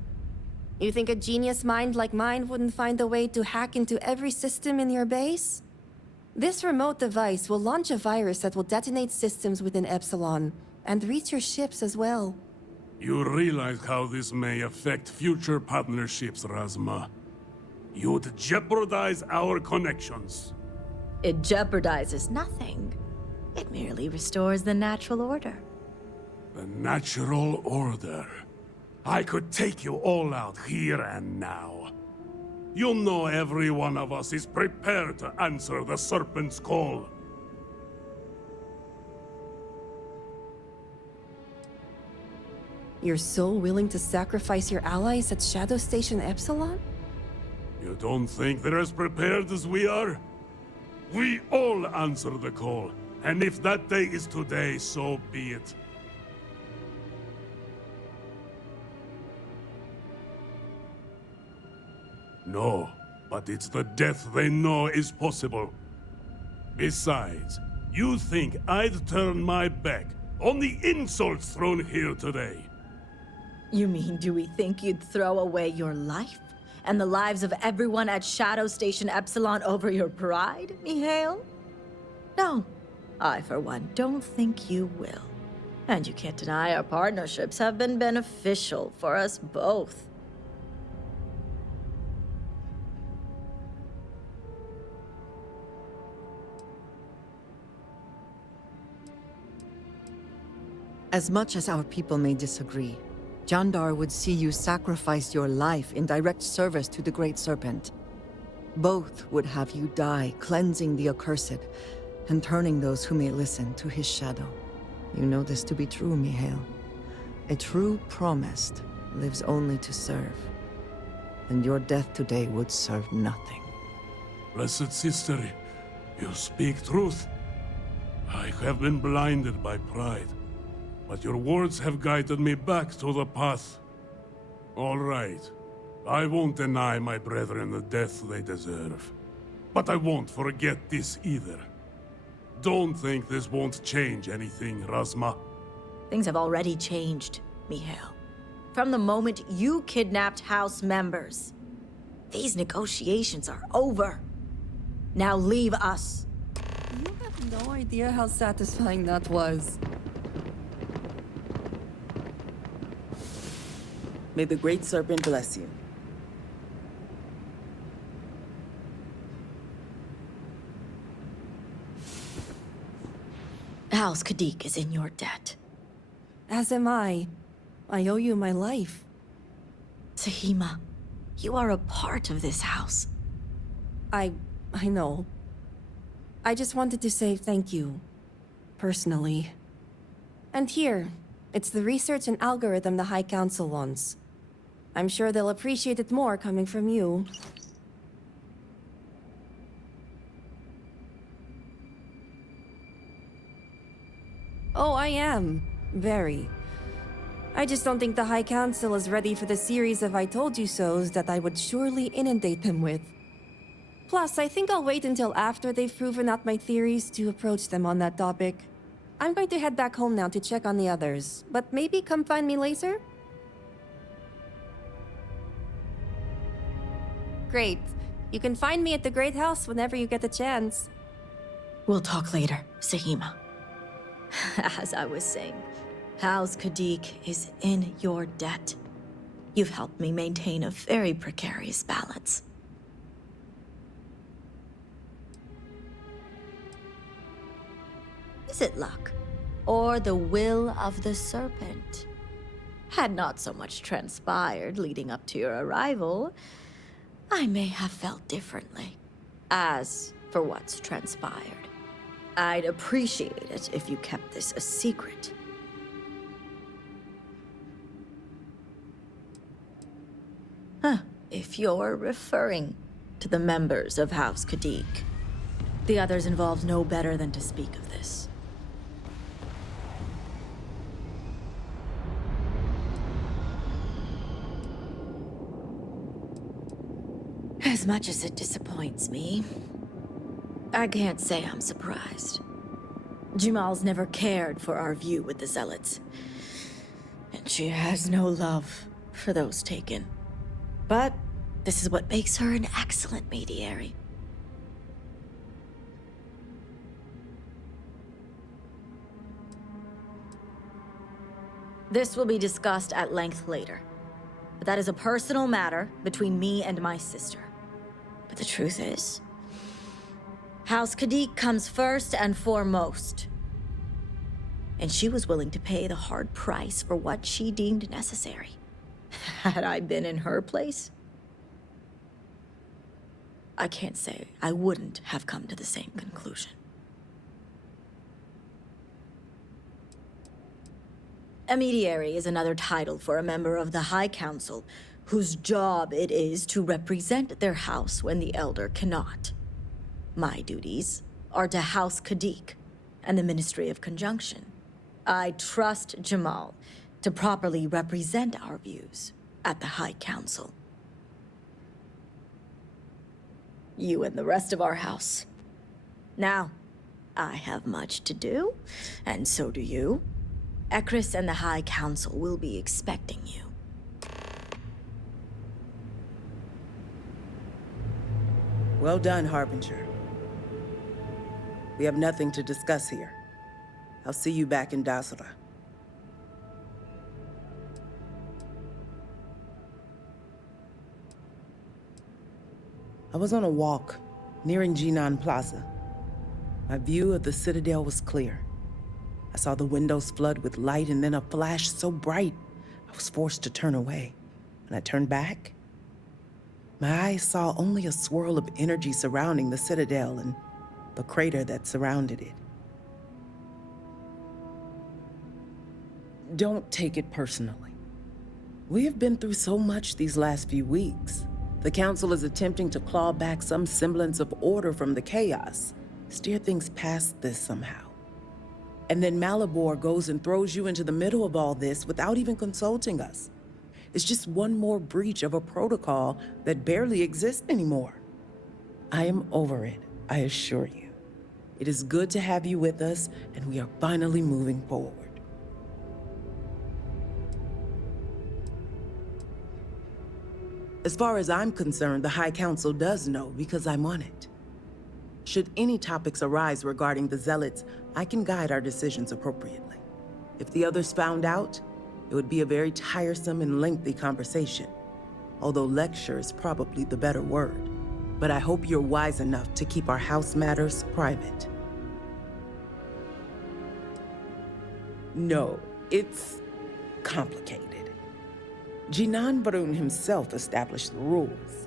You think a genius mind like mine wouldn't find a way to hack into every system in your base? This remote device will launch a virus that will detonate systems within Epsilon, and reach your ships as well. You realize how this may affect future partnerships, Razma. You'd jeopardize our connections. It jeopardizes nothing. It merely restores the natural order. The natural order. I could take you all out here and now. You know every one of us is prepared to answer the Serpent's call. You're so willing to sacrifice your allies at Shadow Station Epsilon? You don't think they're as prepared as we are? We all answer the call, and if that day is today, so be it. No, but it's the death they know is possible. Besides, you think I'd turn my back on the insults thrown here today? You mean, do we think you'd throw away your life and the lives of everyone at Shadow Station Epsilon over your pride, Mihail? No, I for one don't think you will. And you can't deny our partnerships have been beneficial for us both. As much as our people may disagree, Jandar would see you sacrifice your life in direct service to the Great Serpent. Both would have you die, cleansing the accursed, and turning those who may listen to his shadow. You know this to be true, Mihail. A true promised lives only to serve. And your death today would serve nothing. Blessed sister, you speak truth. I have been blinded by pride. But your words have guided me back to the path. All right. I won't deny my brethren the death they deserve. But I won't forget this either. Don't think this won't change anything, Razma. Things have already changed, Mihail. From the moment you kidnapped House members. These negotiations are over. Now leave us. You have no idea how satisfying that was. May the Great Serpent bless you. House Kadik is in your debt. As am I. I owe you my life. Sahima, you are a part of this house. I know. I just wanted to say thank you. Personally. And here, it's the research and algorithm the High Council wants. I'm sure they'll appreciate it more coming from you. Oh, I am. Very. I just don't think the High Council is ready for the series of I told you so's that I would surely inundate them with. Plus, I think I'll wait until after they've proven out my theories to approach them on that topic. I'm going to head back home now to check on the others, but maybe come find me later? Great. You can find me at the Great House whenever you get the chance. We'll talk later, Sahima. As I was saying, House Kadik is in your debt. You've helped me maintain a very precarious balance. Is it luck? Or the will of the serpent? Had not so much transpired leading up to your arrival, I may have felt differently. As for what's transpired, I'd appreciate it if you kept this a secret. If you're referring to the members of House Kadik, the others involved know better than to speak of this. As much as it disappoints me, I can't say I'm surprised. Jamal's never cared for our view with the Zealots, and she has no love for those taken. But this is what makes her an excellent mediary. This will be discussed at length later, but that is a personal matter between me and my sister. But the truth is, House Kadik comes first and foremost. And she was willing to pay the hard price for what she deemed necessary. Had I been in her place, I can't say I wouldn't have come to the same conclusion. A mediary is another title for a member of the High Council whose job it is to represent their house when the Elder cannot. My duties are to House Kadik and the Ministry of Conjunction. I trust Jamal to properly represent our views at the High Council. You and the rest of our house. Now, I have much to do, and so do you. Ekris and the High Council will be expecting you. Well done, Harbinger. We have nothing to discuss here. I'll see you back in Dasra. I was on a walk, nearing Jinan Plaza. My view of the Citadel was clear. I saw the windows flood with light and then a flash so bright, I was forced to turn away. When I turned back, my eyes saw only a swirl of energy surrounding the Citadel and the crater that surrounded it. Don't take it personally. We have been through so much these last few weeks. The Council is attempting to claw back some semblance of order from the chaos, steer things past this somehow. And then Malabor goes and throws you into the middle of all this without even consulting us. It's just one more breach of a protocol that barely exists anymore. I am over it, I assure you. It is good to have you with us, and we are finally moving forward. As far as I'm concerned, the High Council does know because I'm on it. Should any topics arise regarding the Zealots, I can guide our decisions appropriately. If the others found out, it would be a very tiresome and lengthy conversation, although lecture is probably the better word. But I hope you're wise enough to keep our house matters private. No, it's complicated. Jinan Varun himself established the rules.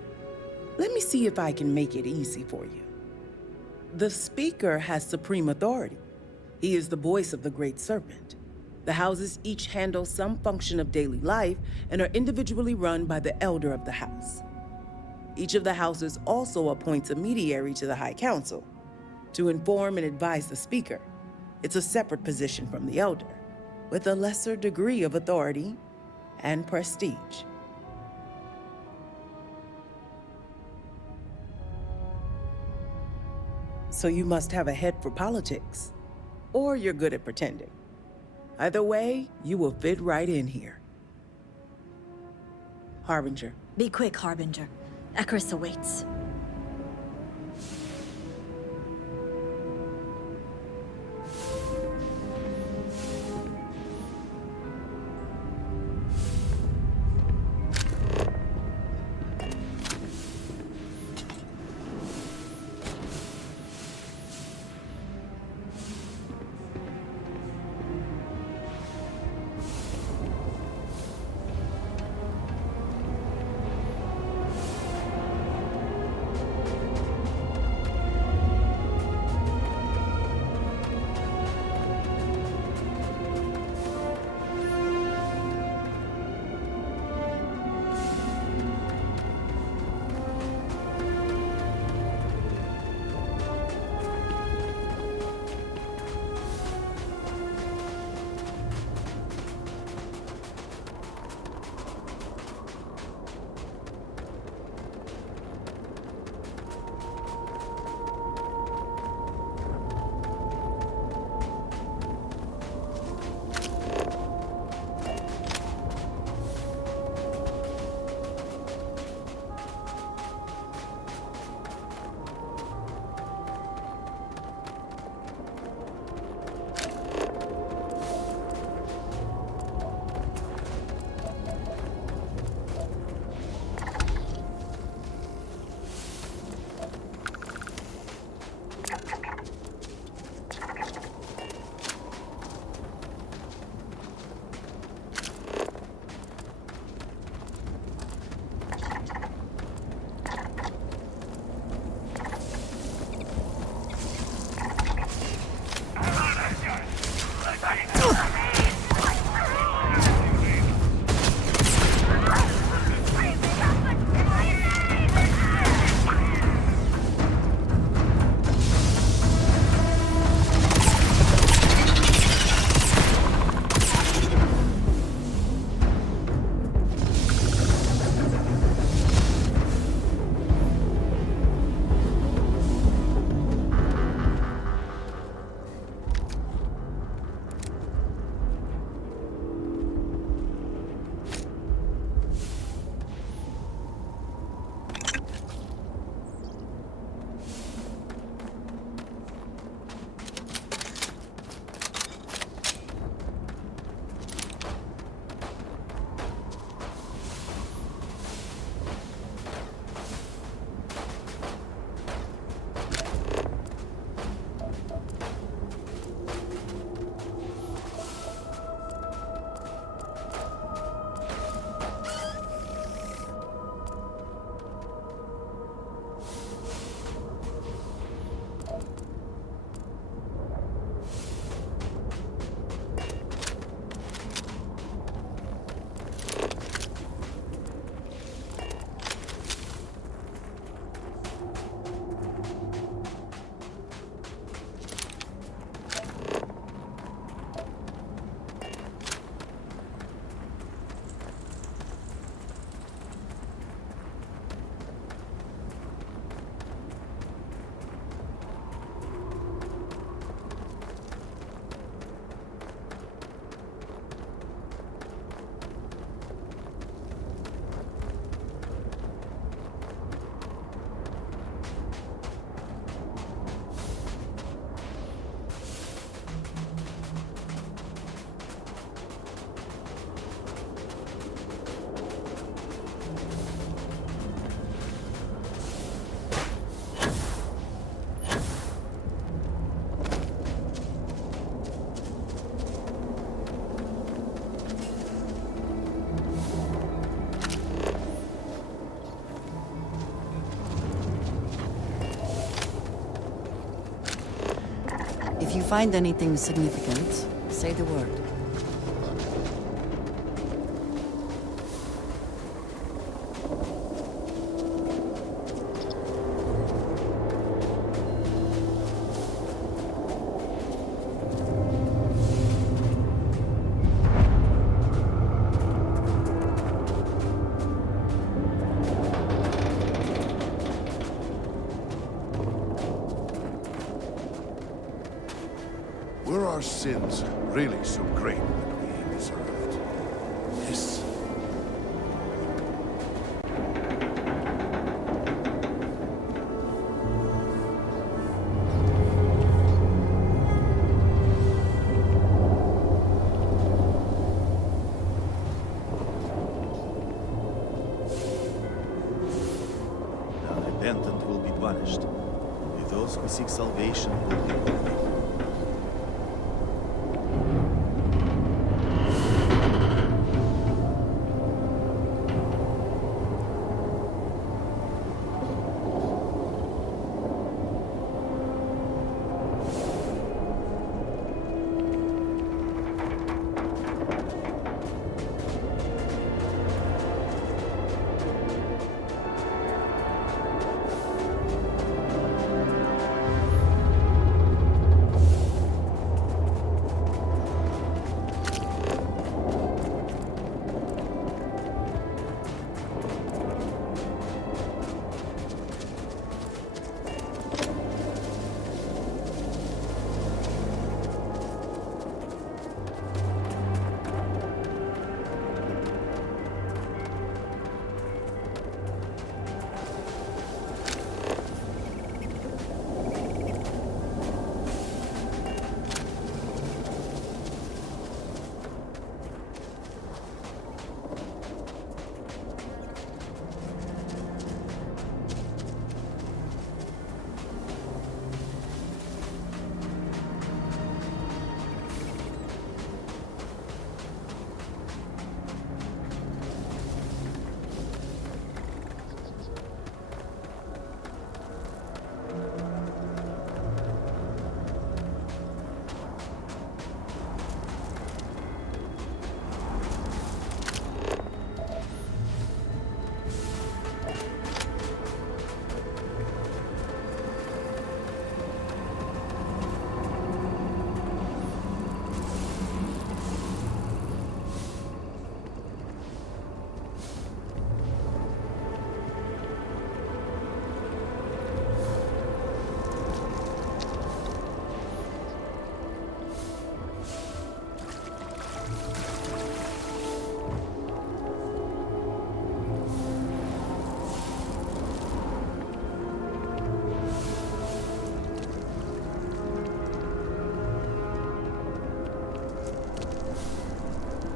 Let me see if I can make it easy for you. The Speaker has supreme authority. He is the voice of the Great Serpent. The houses each handle some function of daily life and are individually run by the Elder of the House. Each of the houses also appoints a mediary to the High Council to inform and advise the Speaker. It's a separate position from the Elder, with a lesser degree of authority and prestige. So you must have a head for politics, or you're good at pretending. Either way, you will fit right in here. Harbinger. Be quick, Harbinger. Ekris awaits. If you find anything significant, say the word. Were our sins really so great that we deserved this? The repentant will be punished. Only those who seek salvation will be holy.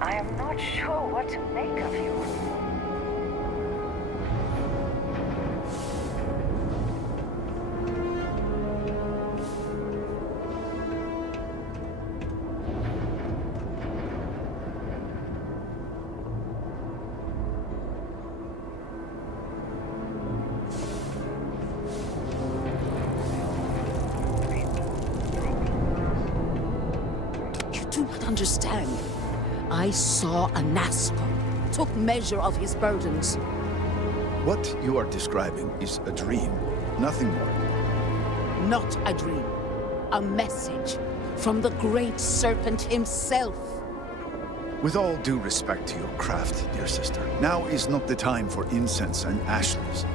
I am not sure what to make of you. You do not understand. I saw a Nazco, took measure of his burdens. What you are describing is a dream, nothing more. Not a dream. A message from the great serpent himself. With all due respect to your craft, dear sister, now is not the time for incense and ashes.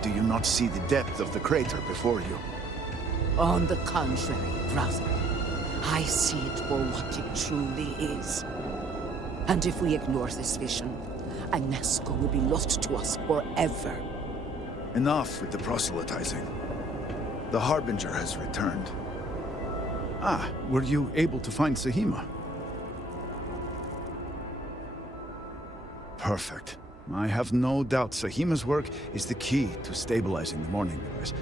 Do you not see the depth of the crater before you? On the contrary, brother. I see it for what it truly is. And if we ignore this vision, a Nazco will be lost to us forever. Enough with the proselytizing. The Harbinger has returned. Ah, were you able to find Sahima? Perfect. I have no doubt Sahima's work is the key to stabilizing the Morning Mirrors.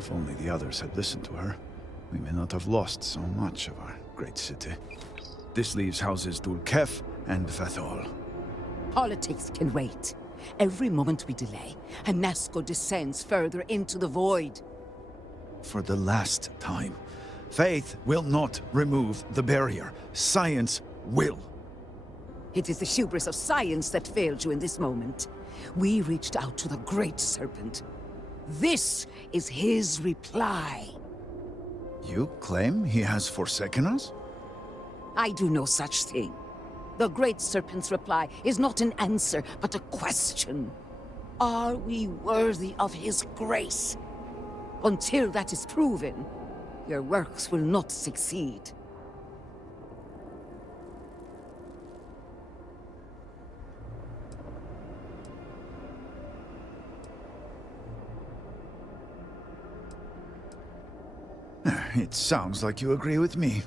If only the others had listened to her, we may not have lost so much of our great city. This leaves houses Dul Kef and Vathol. Politics can wait. Every moment we delay, a Nazco descends further into the void. for the last time. Faith will not remove the barrier. Science will. It is the hubris of science that failed you in this moment. We reached out to the Great Serpent. This is his reply. You claim he has forsaken us? I do no such thing. The Great Serpent's reply is not an answer, but a question. Are we worthy of his grace? Until that is proven, your works will not succeed. It sounds like you agree with me.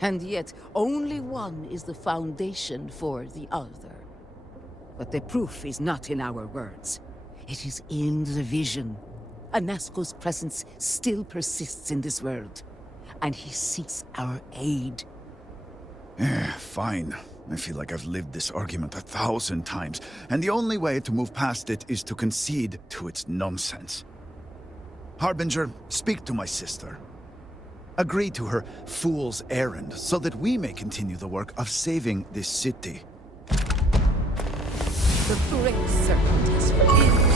And yet, only one is the foundation for the other. But the proof is not in our words. It is in the vision. Anasco's presence still persists in this world, and he seeks our aid. Fine. I feel like I've lived this argument 1,000 times, and the only way to move past it is to concede to its nonsense. Harbinger, speak to my sister. Agree to her fool's errand, so that we may continue the work of saving this city. The Great Serpent has forgiven